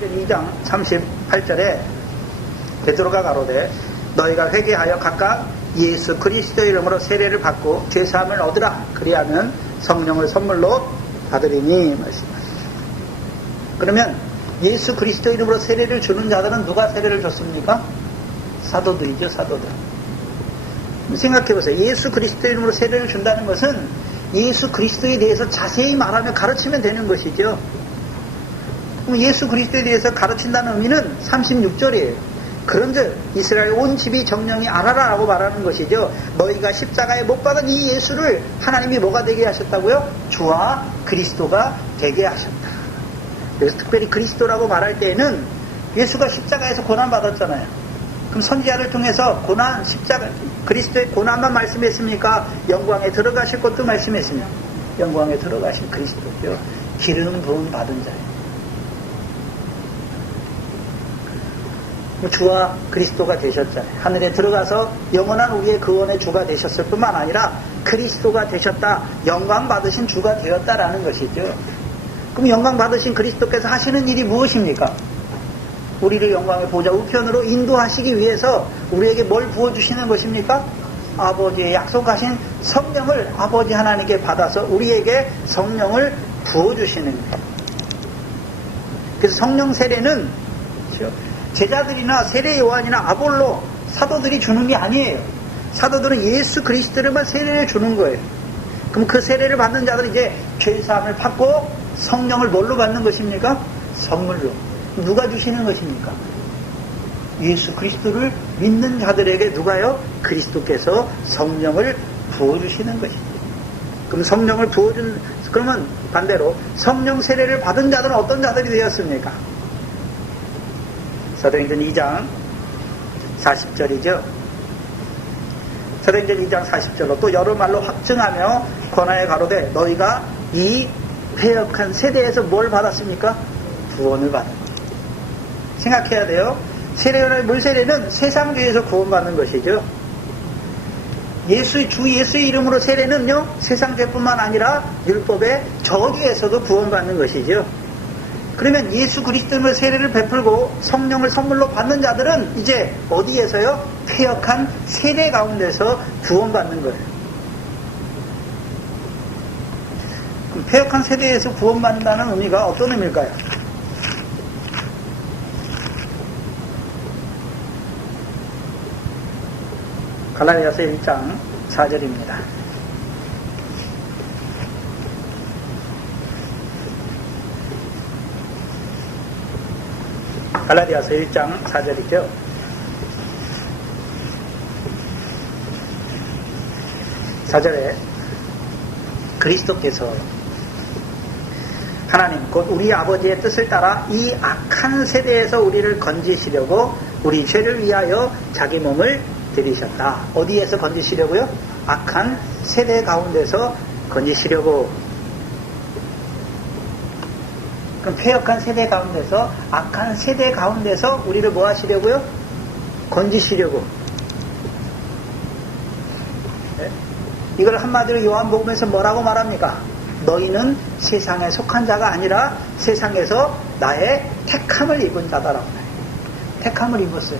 2장 38절에 베드로가 가로되 너희가 회개하여 각각 예수 그리스도의 이름으로 세례를 받고 죄사함을 얻으라. 그리하면 성령을 선물로 받으리니 말씀하십니다. 그러면 예수 그리스도의 이름으로 세례를 주는 자들은 누가 세례를 줬습니까? 사도들이죠. 사도들. 생각해보세요. 예수 그리스도의 이름으로 세례를 준다는 것은 예수 그리스도에 대해서 자세히 말하며 가르치면 되는 것이죠. 그럼 예수 그리스도에 대해서 가르친다는 의미는 36절이에요. 그런즉 이스라엘 온 집이 정령이 알아라 라고 말하는 것이죠. 너희가 십자가에 못 박은 이 예수를 하나님이 뭐가 되게 하셨다고요? 주와 그리스도가 되게 하셨다. 그래서 특별히 그리스도라고 말할 때에는 예수가 십자가에서 고난받았잖아요. 그럼 선지자를 통해서 고난, 십자가, 그리스도의 고난만 말씀했습니까? 영광에 들어가실 것도 말씀했습니다. 영광에 들어가신 그리스도죠. 기름 부음 받은 자예요. 주와 그리스도가 되셨잖아요. 하늘에 들어가서 영원한 우리의 구원의 주가 되셨을 뿐만 아니라 그리스도가 되셨다. 영광 받으신 주가 되었다라는 것이죠. 그럼 영광 받으신 그리스도께서 하시는 일이 무엇입니까? 우리를 영광의 보좌 우편으로 인도하시기 위해서 우리에게 뭘 부어주시는 것입니까? 아버지의 약속하신 성령을 아버지 하나님께 받아서 우리에게 성령을 부어주시는 거예요. 그래서 성령 세례는 제자들이나 세례 요한이나 아볼로 사도들이 주는 게 아니에요. 사도들은 예수 그리스도를만 세례를 주는 거예요. 그럼 그 세례를 받는 자들은 이제 죄사함을 받고 성령을 뭘로 받는 것입니까? 선물로. 누가 주시는 것입니까? 예수 그리스도를 믿는 자들에게 누가요? 그리스도께서 성령을 부어주시는 것입니다. 그럼 성령을 그러면 반대로 성령 세례를 받은 자들은 어떤 자들이 되었습니까? 사도행전 2장 40절이죠. 사도행전 2장 40절로 또 여러 말로 확증하며 권하여 가로되 너희가 이 패역한 세대에서 뭘 받았습니까? 구원을 받은 것. 생각해야 돼요. 물세례는 세상죄에서 구원받는 것이죠. 주 예수의 이름으로 세례는요, 세상죄뿐만 아니라 율법의 저주에서도 구원받는 것이죠. 그러면 예수 그리스도의 세례를 베풀고 성령을 선물로 받는 자들은 이제 어디에서요? 패역한 세대 가운데서 구원받는 거예요. 패역한 세대에서 구원받는다는 의미가 어떤 의미일까요? 갈라디아서 1장 4절입니다. 갈라디아서 1장 4절이죠. 사절에 그리스도께서 하나님 곧 우리 아버지의 뜻을 따라 이 악한 세대에서 우리를 건지시려고 우리 죄를 위하여 자기 몸을 드리셨다. 어디에서 건지시려고요? 악한 세대 가운데서 건지시려고. 그럼 패역한 세대 가운데서, 악한 세대 가운데서 우리를 뭐 하시려고요? 건지시려고. 네? 이걸 한마디로 요한복음에서 뭐라고 말합니까? 너희는 세상에 속한 자가 아니라 세상에서 나의 택함을 입은 자다라고 해요. 택함을 입었어요.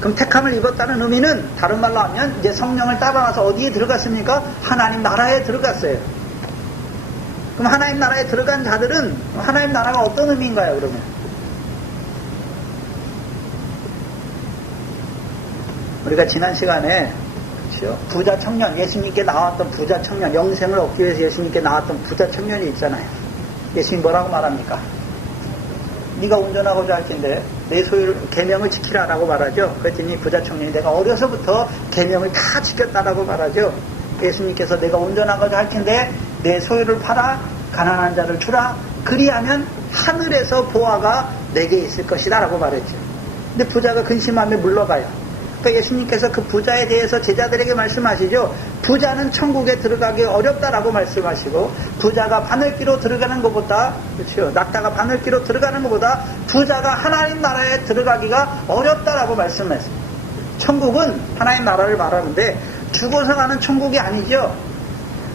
그럼 택함을 입었다는 의미는 다른 말로 하면 이제 성령을 따라와서 어디에 들어갔습니까? 하나님 나라에 들어갔어요. 그럼 하나님 나라에 들어간 자들은 하나님 나라가 어떤 의미인가요? 그러면 우리가 지난 시간에 그렇죠? 부자 청년, 예수님께 나왔던 부자 청년, 영생을 얻기 위해서 예수님께 나왔던 부자 청년이 있잖아요. 예수님 뭐라고 말합니까? 네가 운전하고자 할 텐데 내 소유를 계명을 지키라라고 말하죠. 그랬더니 부자 청년이 내가 어려서부터 계명을 다 지켰다라고 말하죠. 예수님께서 내가 운전하고자 할 텐데 내 소유를 팔아 가난한 자를 주라. 그리하면 하늘에서 보화가 내게 있을 것이다 라고 말했죠. 근데 부자가 근심하며 물러가요. 그러니까 예수님께서 그 부자에 대해서 제자들에게 말씀하시죠. 부자는 천국에 들어가기 어렵다라고 말씀하시고, 부자가 바늘기로 들어가는 것보다, 그렇죠, 낙타가 바늘기로 들어가는 것보다 부자가 하나님 나라에 들어가기가 어렵다라고 말씀했어요. 천국은 하나님 나라를 말하는데 죽어서 가는 천국이 아니죠.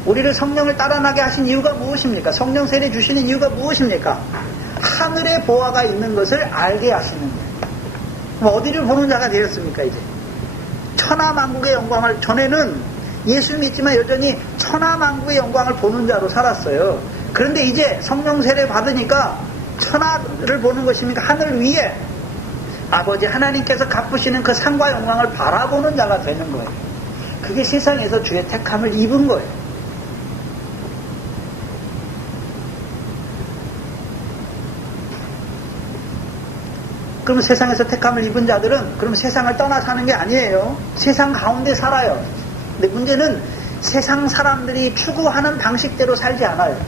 우리를 성령을 따라나게 하신 이유가 무엇입니까? 성령 세례 주시는 이유가 무엇입니까? 하늘에 보화가 있는 것을 알게 하시는 거예요. 그럼 어디를 보는 자가 되었습니까? 이제 천하만국의 영광을, 전에는 예수 믿지만 여전히 천하만국의 영광을 보는 자로 살았어요. 그런데 이제 성령 세례 받으니까 천하를 보는 것입니까? 하늘 위에 아버지 하나님께서 갚으시는 그 상과 영광을 바라보는 자가 되는 거예요. 그게 세상에서 주의 택함을 입은 거예요. 그럼 세상에서 택함을 입은 자들은 그럼 세상을 떠나 사는 게 아니에요. 세상 가운데 살아요. 근데 문제는 세상 사람들이 추구하는 방식대로 살지 않아요.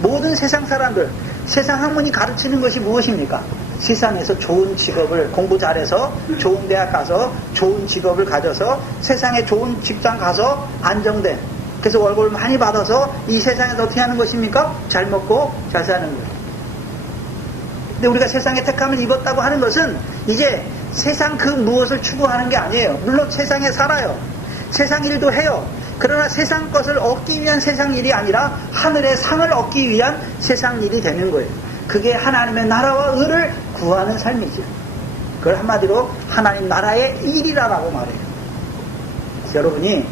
모든 세상 사람들, 세상 학문이 가르치는 것이 무엇입니까? 세상에서 좋은 직업을, 공부 잘해서 좋은 대학 가서 좋은 직업을 가져서 세상에 좋은 직장 가서 안정된, 그래서 월급을 많이 받아서 이 세상에서 어떻게 하는 것입니까? 잘 먹고 잘 사는 거예요. 근데 우리가 세상에 택함을 입었다고 하는 것은 이제 세상 그 무엇을 추구하는 게 아니에요. 물론 세상에 살아요. 세상 일도 해요. 그러나 세상 것을 얻기 위한 세상 일이 아니라 하늘의 상을 얻기 위한 세상 일이 되는 거예요. 그게 하나님의 나라와 의를 구하는 삶이죠. 그걸 한마디로 하나님 나라의 일이라고 말해요. 그래서 여러분이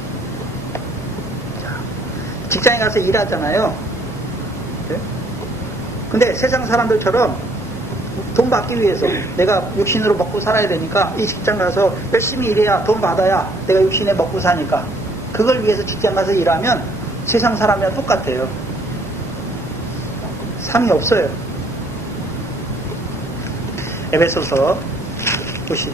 직장에 가서 일하잖아요. 근데 세상 사람들처럼 돈 받기 위해서 내가 육신으로 먹고 살아야 되니까 이 직장 가서 열심히 일해야 돈 받아야 내가 육신에 먹고 사니까 그걸 위해서 직장 가서 일하면 세상 사람이랑 똑같아요. 상이 없어요. 에베소서 보시죠.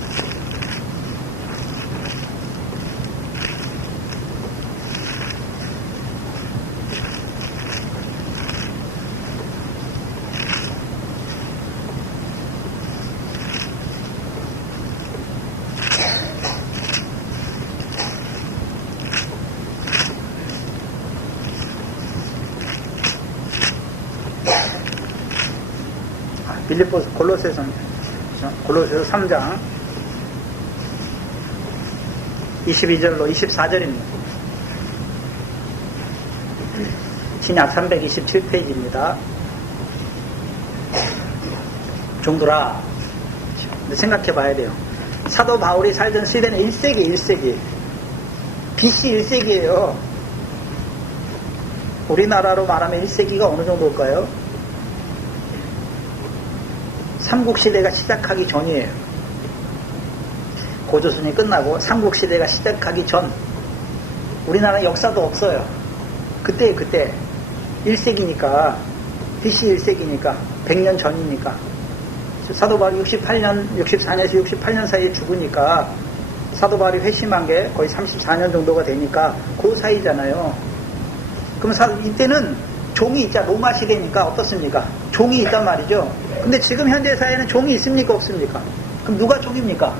빌립보서 골로새서 3장 22절로 24절입니다. 신약 327페이지입니다. 종들아, 생각해 봐야 돼요. 사도 바울이 살던 시대는 1세기 BC 1세기예요. 우리나라로 말하면 1세기가 어느 정도일까요? 삼국시대가 시작하기 전이에요. 고조선이 끝나고 삼국시대가 시작하기 전. 우리나라 역사도 없어요. 그때 1세기니까 BC 1세기니까 100년 전이니까 사도바울이 64년에서 68년 사이에 죽으니까 사도바울이 회심한 게 거의 34년 정도가 되니까 그 사이잖아요. 그럼 이때는 종이 있자. 로마 시대니까 어떻습니까? 종이 있단 말이죠. 근데 지금 현대 사회는 종이 있습니까? 없습니까? 그럼 누가 종입니까?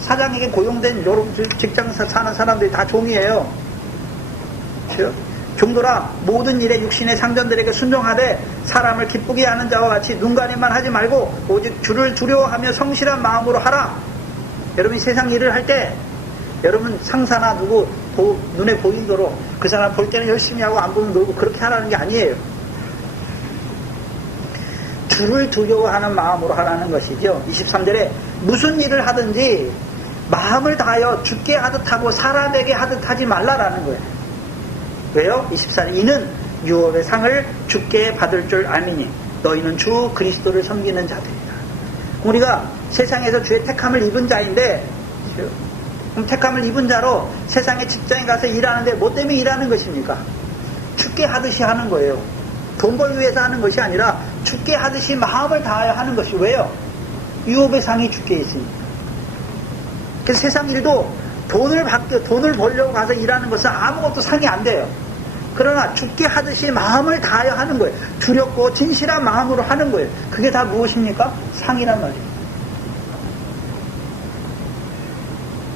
사장에게 고용된 직장 사는 사람들이 다 종이에요. 그렇죠? 종도라 모든 일에 육신의 상전들에게 순종하되 사람을 기쁘게 하는 자와 같이 눈가림만 하지 말고 오직 주를 두려워하며 성실한 마음으로 하라. 여러분이 세상 일을 할 때 여러분 상사나 누구 눈에 보이도록 그 사람 볼 때는 열심히 하고 안 보면 놀고 그렇게 하라는 게 아니에요. 주를 두려워하는 마음으로 하라는 것이죠. 23절에 무슨 일을 하든지 마음을 다하여 주께 하듯 하고 사람에게 하듯 하지 말라라는 거예요. 왜요? 24절 이는 유업의 상을 주께 받을 줄 알미니 너희는 주 그리스도를 섬기는 자들이다. 우리가 세상에서 주의 택함을 입은 자인데 그럼 택함을 입은 자로 세상의 직장에 가서 일하는데 뭐 때문에 일하는 것입니까? 주께 하듯이 하는 거예요. 돈 벌기 위해서 하는 것이 아니라 주께 하듯이 마음을 다하여 하는 것이 왜요? 유업의 상이 주께 있으니까. 그래서 세상 일도 돈을 벌려고 가서 일하는 것은 아무것도 상이 안 돼요. 그러나 주께 하듯이 마음을 다하여 하는 거예요. 두렵고 진실한 마음으로 하는 거예요. 그게 다 무엇입니까? 상이란 말이에요.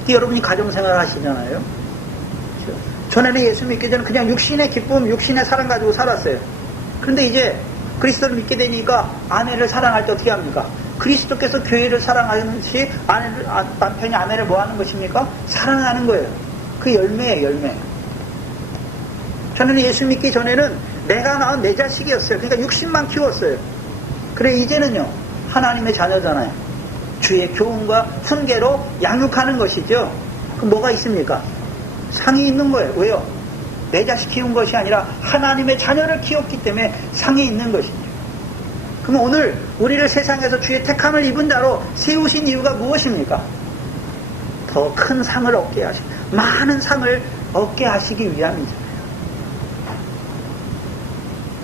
여러분이 가정생활 하시잖아요. 전에는 예수 믿기 전에 그냥 육신의 기쁨, 육신의 사랑 가지고 살았어요. 그런데 이제 그리스도를 믿게 되니까 아내를 사랑할 때 어떻게 합니까? 그리스도께서 교회를 사랑하듯이 남편이 아내를 뭐 하는 것입니까? 사랑하는 거예요. 그 열매예요, 열매. 저는 예수 믿기 전에는 내가 낳은 내 자식이었어요. 그러니까 육신만 키웠어요. 그래 이제는요 하나님의 자녀잖아요. 주의 교훈과 훈계로 양육하는 것이죠. 그럼 뭐가 있습니까? 상이 있는 거예요. 왜요? 내 자식 키운 것이 아니라 하나님의 자녀를 키웠기 때문에 상이 있는 것이죠. 그럼 오늘 우리를 세상에서 주의 택함을 입은 자로 세우신 이유가 무엇입니까? 더 큰 상을 얻게 하시고 많은 상을 얻게 하시기 위함이잖아요.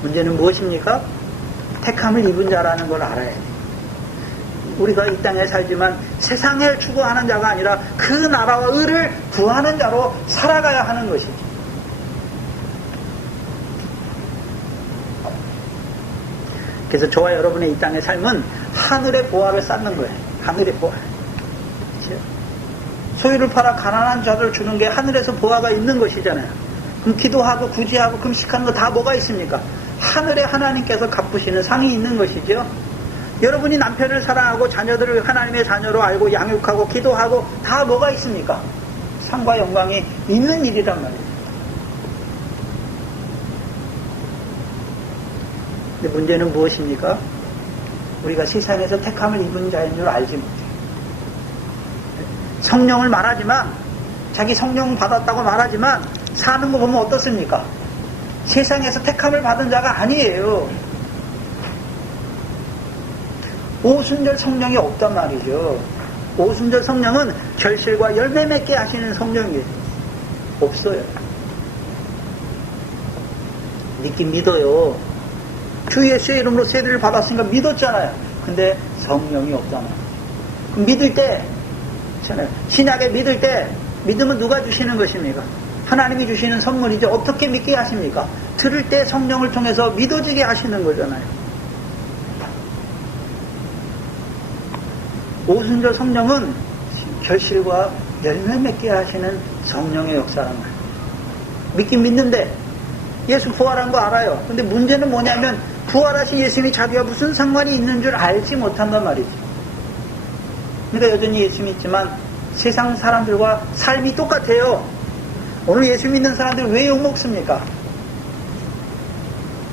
문제는 무엇입니까? 택함을 입은 자라는 걸 알아야 돼요. 우리가 이 땅에 살지만 세상을 추구하는 자가 아니라 그 나라와 의를 구하는 자로 살아가야 하는 것이죠. 그래서 저와 여러분의 이 땅의 삶은 하늘의 보화를 쌓는 거예요. 하늘의 보화. 그렇죠? 소유를 팔아 가난한 자들 주는 게 하늘에서 보화가 있는 것이잖아요. 그럼 기도하고 구제하고 금식하는 거 다 뭐가 있습니까? 하늘에 하나님께서 갚으시는 상이 있는 것이죠. 여러분이 남편을 사랑하고 자녀들을 하나님의 자녀로 알고 양육하고 기도하고 다 뭐가 있습니까? 상과 영광이 있는 일이란 말이에요. 근데 문제는 무엇입니까? 우리가 세상에서 택함을 입은 자인 줄 알지 못해요. 성령을 말하지만 자기 성령 받았다고 말하지만 사는 거 보면 어떻습니까? 세상에서 택함을 받은 자가 아니에요. 오순절 성령이 없단 말이죠. 오순절 성령은 결실과 열매 맺게 하시는 성령이에요. 없어요. 믿긴 믿어요. 주 예수의 이름으로 세례를 받았으니까 믿었잖아요. 근데 성령이 없단 말이에요. 그럼 믿을 때 신약에 믿을 때 믿음은 누가 주시는 것입니까? 하나님이 주시는 선물이죠. 어떻게 믿게 하십니까? 들을 때 성령을 통해서 믿어지게 하시는 거잖아요. 오순절 성령은 결실과 열매 맺게 하시는 성령의 역사란 말이에요. 믿긴 믿는데 예수 부활한 거 알아요. 근데 문제는 뭐냐면 부활하신 예수님이 자기와 무슨 상관이 있는 줄 알지 못한단 말이죠. 그러니까 여전히 예수 믿지만 세상 사람들과 삶이 똑같아요. 오늘 예수 믿는 사람들 왜 욕먹습니까?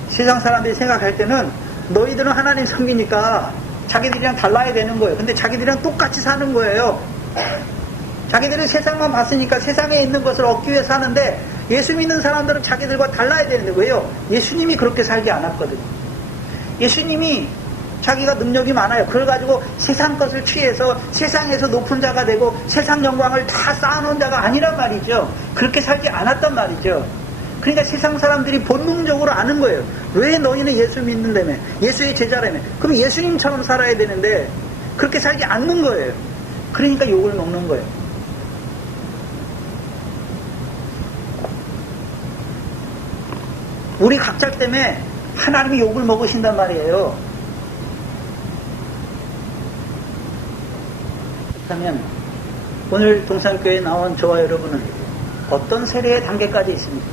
세상 사람들이 생각할 때는 너희들은 하나님 섬기니까 자기들이랑 달라야 되는 거예요. 근데 자기들이랑 똑같이 사는 거예요. 자기들은 세상만 봤으니까 세상에 있는 것을 얻기 위해 사는데 예수 믿는 사람들은 자기들과 달라야 되는데 왜요? 예수님이 그렇게 살지 않았거든요. 예수님이 자기가 능력이 많아요. 그걸 가지고 세상 것을 취해서 세상에서 높은 자가 되고 세상 영광을 다 쌓아놓은 자가 아니란 말이죠. 그렇게 살지 않았단 말이죠. 그러니까 세상 사람들이 본능적으로 아는 거예요. 왜 너희는 예수 믿는다며? 예수의 제자라며? 그럼 예수님처럼 살아야 되는데 그렇게 살지 않는 거예요. 그러니까 욕을 먹는 거예요. 우리 각자 때문에 하나님이 욕을 먹으신단 말이에요. 그렇다면 오늘 동산교회에 나온 저와 여러분은 어떤 세례의 단계까지 있습니까?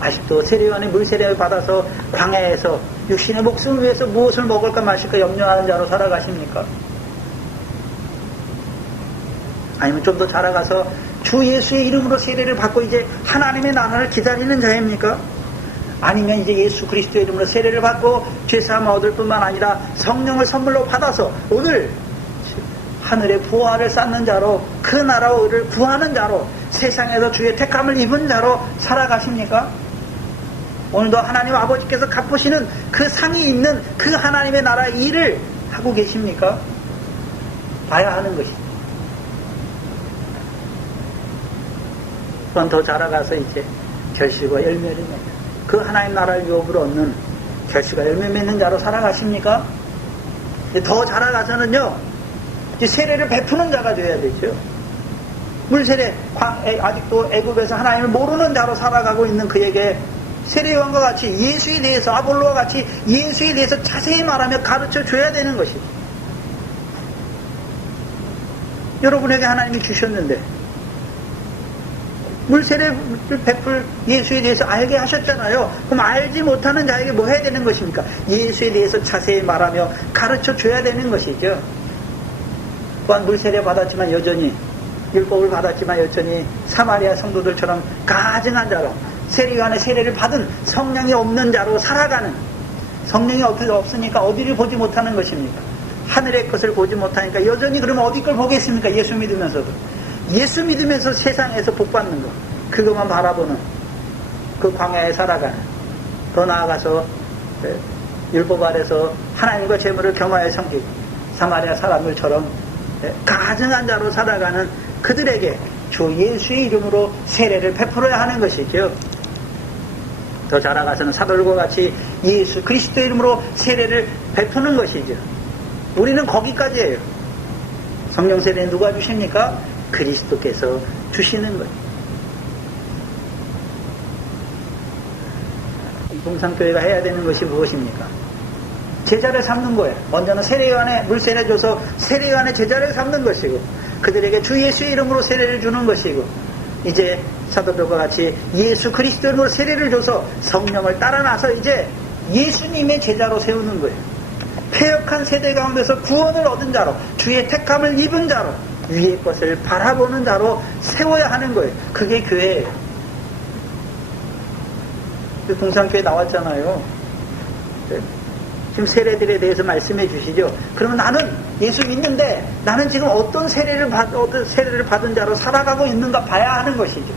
아직도 세례요한의 물세례를 받아서 광야에서 육신의 목숨을 위해서 무엇을 먹을까 마실까 염려하는 자로 살아가십니까? 아니면 좀 더 자라가서 주 예수의 이름으로 세례를 받고 이제 하나님의 나라를 기다리는 자입니까? 아니면 이제 예수 그리스도의 이름으로 세례를 받고 죄사함을 얻을 뿐만 아니라 성령을 선물로 받아서 오늘 하늘의 부활을 쌓는 자로 그 나라를 구하는 자로 세상에서 주의 택함을 입은 자로 살아가십니까? 오늘도 하나님 아버지께서 갚으시는 그 상이 있는 그 하나님의 나라의 일을 하고 계십니까? 봐야 하는 것이죠. 그건 더 자라가서 이제 결실과 열매를 맺는 그 하나님 나라를 유업으로 얻는 결실과 열매 맺는 자로 살아가십니까? 더 자라가서는요 이제 세례를 베푸는 자가 되어야 되죠. 물세례 아직도 애굽에서 하나님을 모르는 자로 살아가고 있는 그에게 세례요한과 같이 예수에 대해서 아볼로와 같이 예수에 대해서 자세히 말하며 가르쳐 줘야 되는 것이죠. 여러분에게 하나님이 주셨는데 물세례를 베풀 예수에 대해서 알게 하셨잖아요. 그럼 알지 못하는 자에게 뭐 해야 되는 것입니까? 예수에 대해서 자세히 말하며 가르쳐 줘야 되는 것이죠. 또한 물세례 받았지만 여전히 율법을 받았지만 여전히 사마리아 성도들처럼 가증한 자로 세례요한의 세례를 받은 성령이 없는 자로 살아가는 성령이 없으니까 어디를 보지 못하는 것입니까? 하늘의 것을 보지 못하니까 여전히 그러면 어디 걸 보겠습니까? 예수 믿으면서도 예수 믿으면서 세상에서 복받는 것 그것만 바라보는 그 광야에 살아가는 더 나아가서 율법 아래서 하나님과 재물을 겸하여 섬기고 사마리아 사람들처럼 가증한 자로 살아가는 그들에게 주 예수의 이름으로 세례를 베풀어야 하는 것이죠. 더 자라가서는 사도들과 같이 예수 그리스도의 이름으로 세례를 베푸는 것이죠. 우리는 거기까지예요. 성령 세례는 누가 주십니까? 그리스도께서 주시는 거예요. 동산교회가 해야 되는 것이 무엇입니까? 제자를 삼는 거예요. 먼저는 세례요한의 물세례 줘서 세례요한의 제자를 삼는 것이고 그들에게 주 예수의 이름으로 세례를 주는 것이고 이제 사도들과 같이 예수 그리스도 이름으로 세례를 줘서 성령을 따라 나서 이제 예수님의 제자로 세우는 거예요. 패역한 세대 가운데서 구원을 얻은 자로 주의 택함을 입은 자로 위의 것을 바라보는 자로 세워야 하는 거예요. 그게 교회예요. 동산교회 나왔잖아요. 지금 세례들에 대해서 말씀해 주시죠. 그러면 나는 예수 믿는데 나는 지금 어떤 세례를 받은 자로 살아가고 있는가 봐야 하는 것이죠.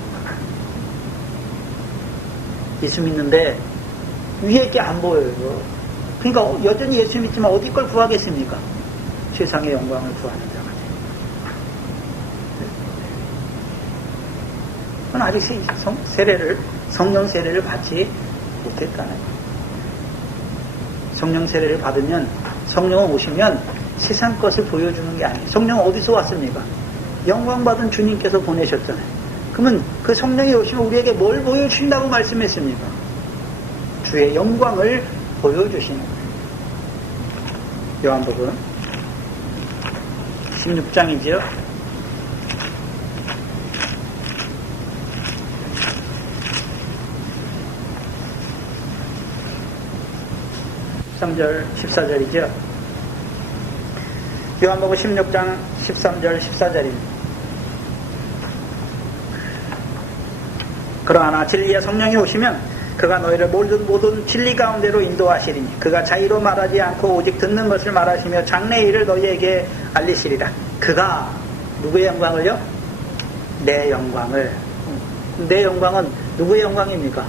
예수 믿는데 위에 게 안 보여요. 그러니까 여전히 예수 믿지만 어디 걸 구하겠습니까? 세상의 영광을 구하는 자가 돼요. 그건 아직 성령 세례를 받지 못했다는 거예요. 성령 세례를 받으면 성령은 오시면 세상 것을 보여주는 게 아니에요. 성령은 어디서 왔습니까? 영광 받은 주님께서 보내셨잖아요. 그러면 그 성령이 오시면 우리에게 뭘 보여주신다고 말씀했습니까? 주의 영광을 보여주시는 거예요. 요한복음 16장이지요. 13절 14절이죠. 요한복음 16장 13절 14절입니다. 그러나 진리의 성령이 오시면 그가 너희를 모든 진리 가운데로 인도하시리니 그가 자의로 말하지 않고 오직 듣는 것을 말하시며 장래의 일을 너희에게 알리시리라. 그가 누구의 영광을요? 내 영광을. 내 영광은 누구의 영광입니까?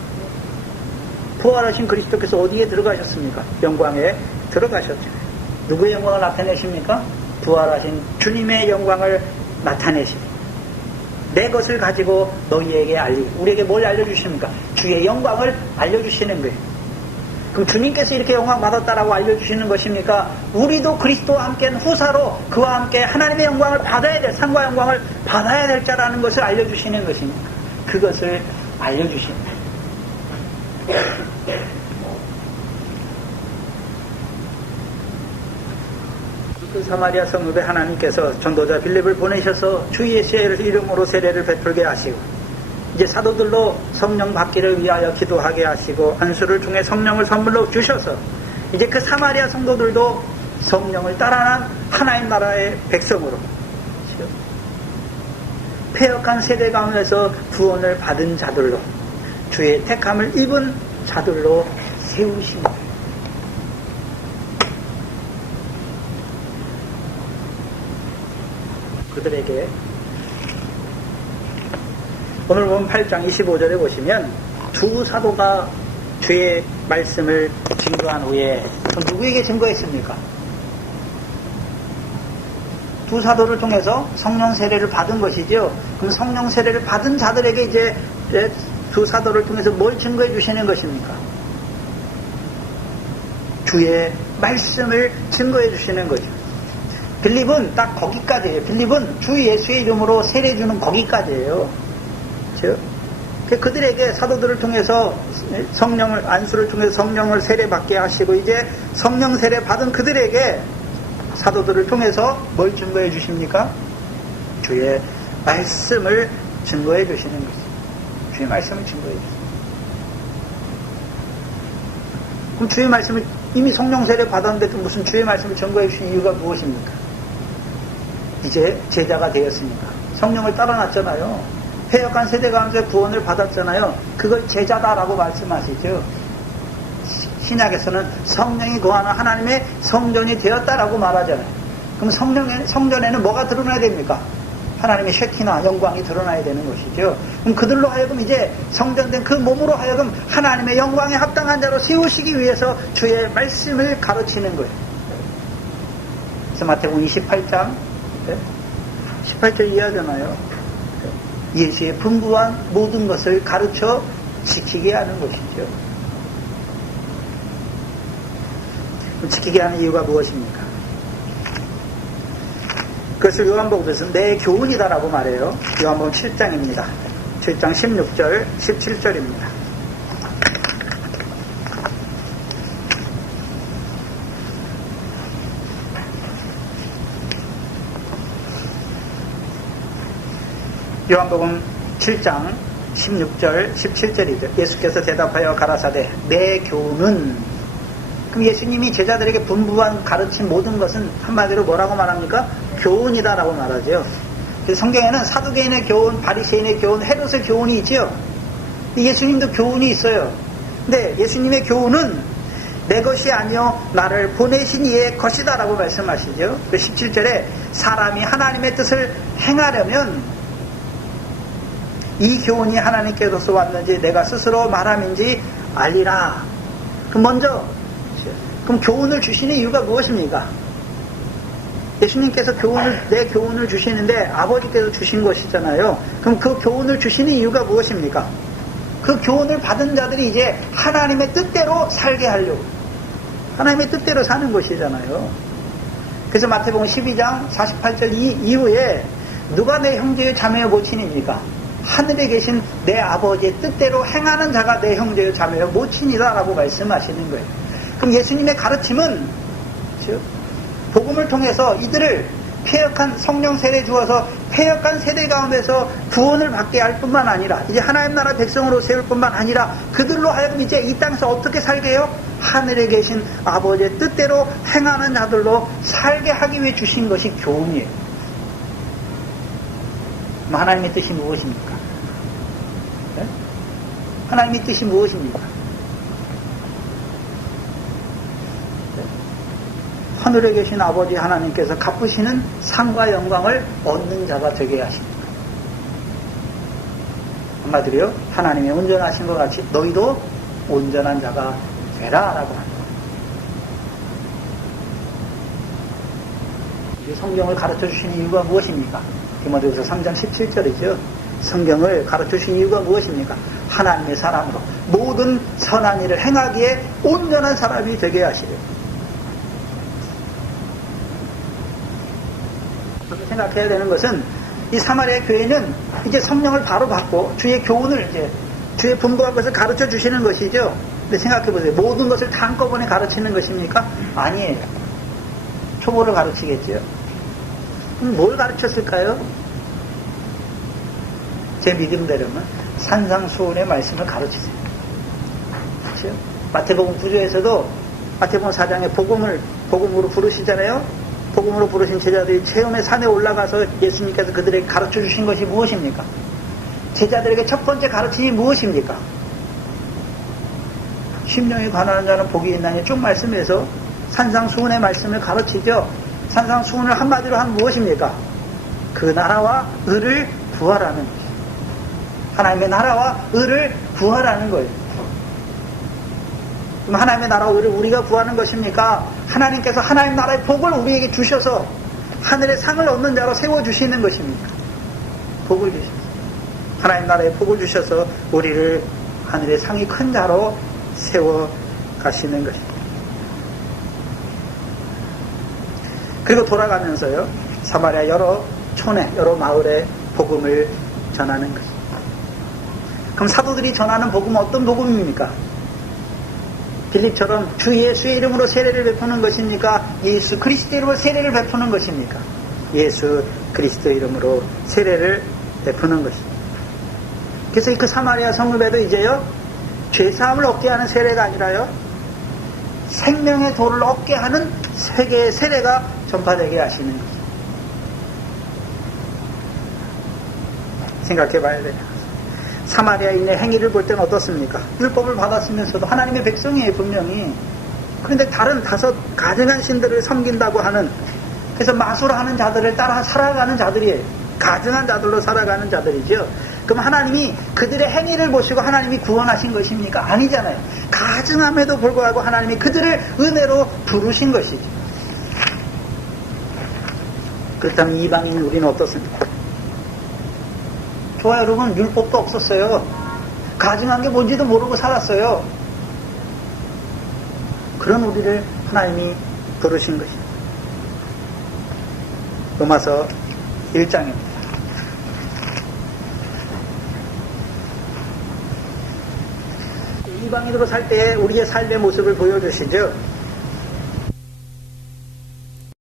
부활하신 그리스도께서 어디에 들어가셨습니까? 영광에 들어가셨죠. 누구의 영광을 나타내십니까? 부활하신 주님의 영광을 나타내십니다. 내 것을 가지고 너희에게 우리에게 뭘 알려주십니까? 주의 영광을 알려주시는 거예요. 그럼 주님께서 이렇게 영광 받았다라고 알려주시는 것입니까? 우리도 그리스도와 함께 후사로 그와 함께 하나님의 영광을 받아야 될, 상과 영광을 받아야 될 자라는 것을 알려주시는 것입니다. 그것을 알려주십니다. 그 사마리아 성읍에 하나님께서 전도자 빌립을 보내셔서 주 예수의 이름으로 세례를 베풀게 하시고 이제 사도들로 성령 받기를 위하여 기도하게 하시고 안수를 통해 성령을 선물로 주셔서 이제 그 사마리아 성도들도 성령을 따라난 하나님 나라의 백성으로 패역한 세대 가운데서 구원을 받은 자들로 주의 택함을 입은 자들로 세우십니다. 그들에게 오늘 본 8장 25절에 보시면 두 사도가 주의 말씀을 증거한 후에 누구에게 증거했습니까? 두 사도를 통해서 성령 세례를 받은 것이죠. 그럼 성령 세례를 받은 자들에게 이제 두 사도를 통해서 뭘 증거해 주시는 것입니까? 주의 말씀을 증거해 주시는 거죠. 빌립은 딱 거기까지예요. 빌립은 주 예수의 이름으로 세례 주는 거기까지예요. 즉 그들에게 사도들을 통해서 성령을 안수를 통해서 성령을 세례 받게 하시고 이제 성령 세례 받은 그들에게 사도들을 통해서 뭘 증거해 주십니까? 주의 말씀을 증거해 주시는 것입니다. 주의 말씀을 증거해 주십니다. 그럼 주의 말씀을 이미 성령 세례 받았는데 무슨 주의 말씀을 증거해 주신 이유가 무엇입니까? 이제 제자가 되었으니까 성령을 따라놨잖아요. 패역한 세대 가운데 구원을 받았잖아요. 그걸 제자다라고 말씀하시죠. 신약에서는 성령이 거하는 하나님의 성전이 되었다라고 말하잖아요. 그럼 성전에는 뭐가 드러나야 됩니까? 하나님의 쉐키나 영광이 드러나야 되는 것이죠. 그럼 그들로 하여금 이제 성전된 그 몸으로 하여금 하나님의 영광에 합당한 자로 세우시기 위해서 주의 말씀을 가르치는 거예요. 그래서 마태복음 28장 18절 이해하잖아요. 예수의 분부한 모든 것을 가르쳐 지키게 하는 것이죠. 지키게 하는 이유가 무엇입니까? 그것을 요한복음에서 내 교훈이다라고 말해요. 요한복음 7장입니다. 7장 16절, 17절입니다. 요한복음 7장 16절 17절이죠. 예수께서 대답하여 가라사대 내 교훈은, 그럼 예수님이 제자들에게 분부한 가르친 모든 것은 한마디로 뭐라고 말합니까? 교훈이다라고 말하죠. 그래서 성경에는 사두개인의 교훈, 바리새인의 교훈, 헤롯의 교훈이 있지요. 예수님도 교훈이 있어요. 근데 예수님의 교훈은 내 것이 아니요 나를 보내신 이의 것이다라고 말씀하시죠. 17절에 사람이 하나님의 뜻을 행하려면 이 교훈이 하나님께로서 왔는지 내가 스스로 말함인지 알리라. 그럼 교훈을 주시는 이유가 무엇입니까? 예수님께서 내 교훈을 주시는데 아버지께서 주신 것이잖아요. 그럼 그 교훈을 주시는 이유가 무엇입니까? 그 교훈을 받은 자들이 이제 하나님의 뜻대로 살게 하려고, 하나님의 뜻대로 사는 것이잖아요. 그래서 마태복음 12장 48절 이후에 누가 내 형제의 자매의 모친입니까? 하늘에 계신 내 아버지의 뜻대로 행하는 자가 내 형제의 자매의 모친이다라고 말씀하시는 거예요. 그럼 예수님의 가르침은 즉 복음을 통해서 이들을 패역한 성령 세례 주어서 패역한 세대 가운데서 구원을 받게 할 뿐만 아니라 이제 하나님 나라 백성으로 세울 뿐만 아니라 그들로 하여금 이제 이 땅에서 어떻게 살게 해요? 하늘에 계신 아버지의 뜻대로 행하는 자들로 살게 하기 위해 주신 것이 교훈이에요. 하나님의 뜻이 무엇입니까? 네? 하나님의 뜻이 무엇입니까? 네? 하늘에 계신 아버지 하나님께서 갚으시는 상과 영광을 얻는 자가 되게 하십니다. 한마디로요, 하나님의 온전하신 것 같이 너희도 온전한 자가 되라 라고 합니다. 성경을 가르쳐 주시는 이유가 무엇입니까? 디모데후서 3장 17절이죠. 성경을 가르쳐 주신 이유가 무엇입니까? 하나님의 사람으로 모든 선한 일을 행하기에 온전한 사람이 되게 하시려고. 생각해야 되는 것은 이 사마리아 교회는 이제 성령을 바로 받고 주의 교훈을 이제 주의 분부한 것을 가르쳐 주시는 것이죠. 근데 생각해 보세요. 모든 것을 다 한꺼번에 가르치는 것입니까? 아니에요. 초보를 가르치겠죠. 그럼 뭘 가르쳤을까요? 제 믿음대로는 산상수훈의 말씀을 가르치세요. 그렇죠? 마태복음 9조에서도 마태복음 4장에 복음으로 부르시잖아요. 복음으로 부르신 제자들이 체험의 산에 올라가서 예수님께서 그들에게 가르쳐 주신 것이 무엇입니까? 제자들에게 첫 번째 가르침이 무엇입니까? 심령이 가난한 자는 복이 있나니 쭉 말씀해서 산상수훈의 말씀을 가르치죠. 산상수훈을 한마디로 하면 무엇입니까? 그 나라와 의를 구하라는 거죠. 하나님의 나라와 의를 구하라는 거예요. 그럼 하나님의 나라와 의를 우리가 구하는 것입니까? 하나님께서 하나님 나라의 복을 우리에게 주셔서 하늘의 상을 얻는 자로 세워주시는 것입니까? 복을 주셔서 하나님 나라의 복을 주셔서 우리를 하늘의 상이 큰 자로 세워가시는 것입니다. 그리고 돌아가면서요, 사마리아 여러 촌에 여러 마을에 복음을 전하는 것입니다. 그럼 사도들이 전하는 복음은 어떤 복음입니까? 빌립처럼 주 예수의 이름으로 세례를 베푸는 것입니까? 예수 그리스도 이름으로 세례를 베푸는 것입니까? 예수 그리스도 이름으로 세례를 베푸는 것입니다. 그래서 그 사마리아 성읍에도 이제요, 죄사함을 얻게 하는 세례가 아니라요, 생명의 도를 얻게 하는 세계의 세례가 전파되게 하시는 거죠. 생각해 봐야 돼요. 사마리아인의 행위를 볼 때는 어떻습니까? 율법을 받았으면서도 하나님의 백성이에요, 분명히. 그런데 다른 다섯 가증한 신들을 섬긴다고 하는, 그래서 마술하는 자들을 따라 살아가는 자들이에요. 가증한 자들로 살아가는 자들이죠. 그럼 하나님이 그들의 행위를 보시고 하나님이 구원하신 것입니까? 아니잖아요. 가증함에도 불구하고 하나님이 그들을 은혜로 부르신 것이죠. 그렇다면 이방인 우리는 어떻습니까? 좋아요, 여러분. 율법도 없었어요. 가증한 게 뭔지도 모르고 살았어요. 그런 우리를 하나님이 부르신 것입니다. 로마서 1장입니다. 이방인으로 살 때 우리의 삶의 모습을 보여주시죠.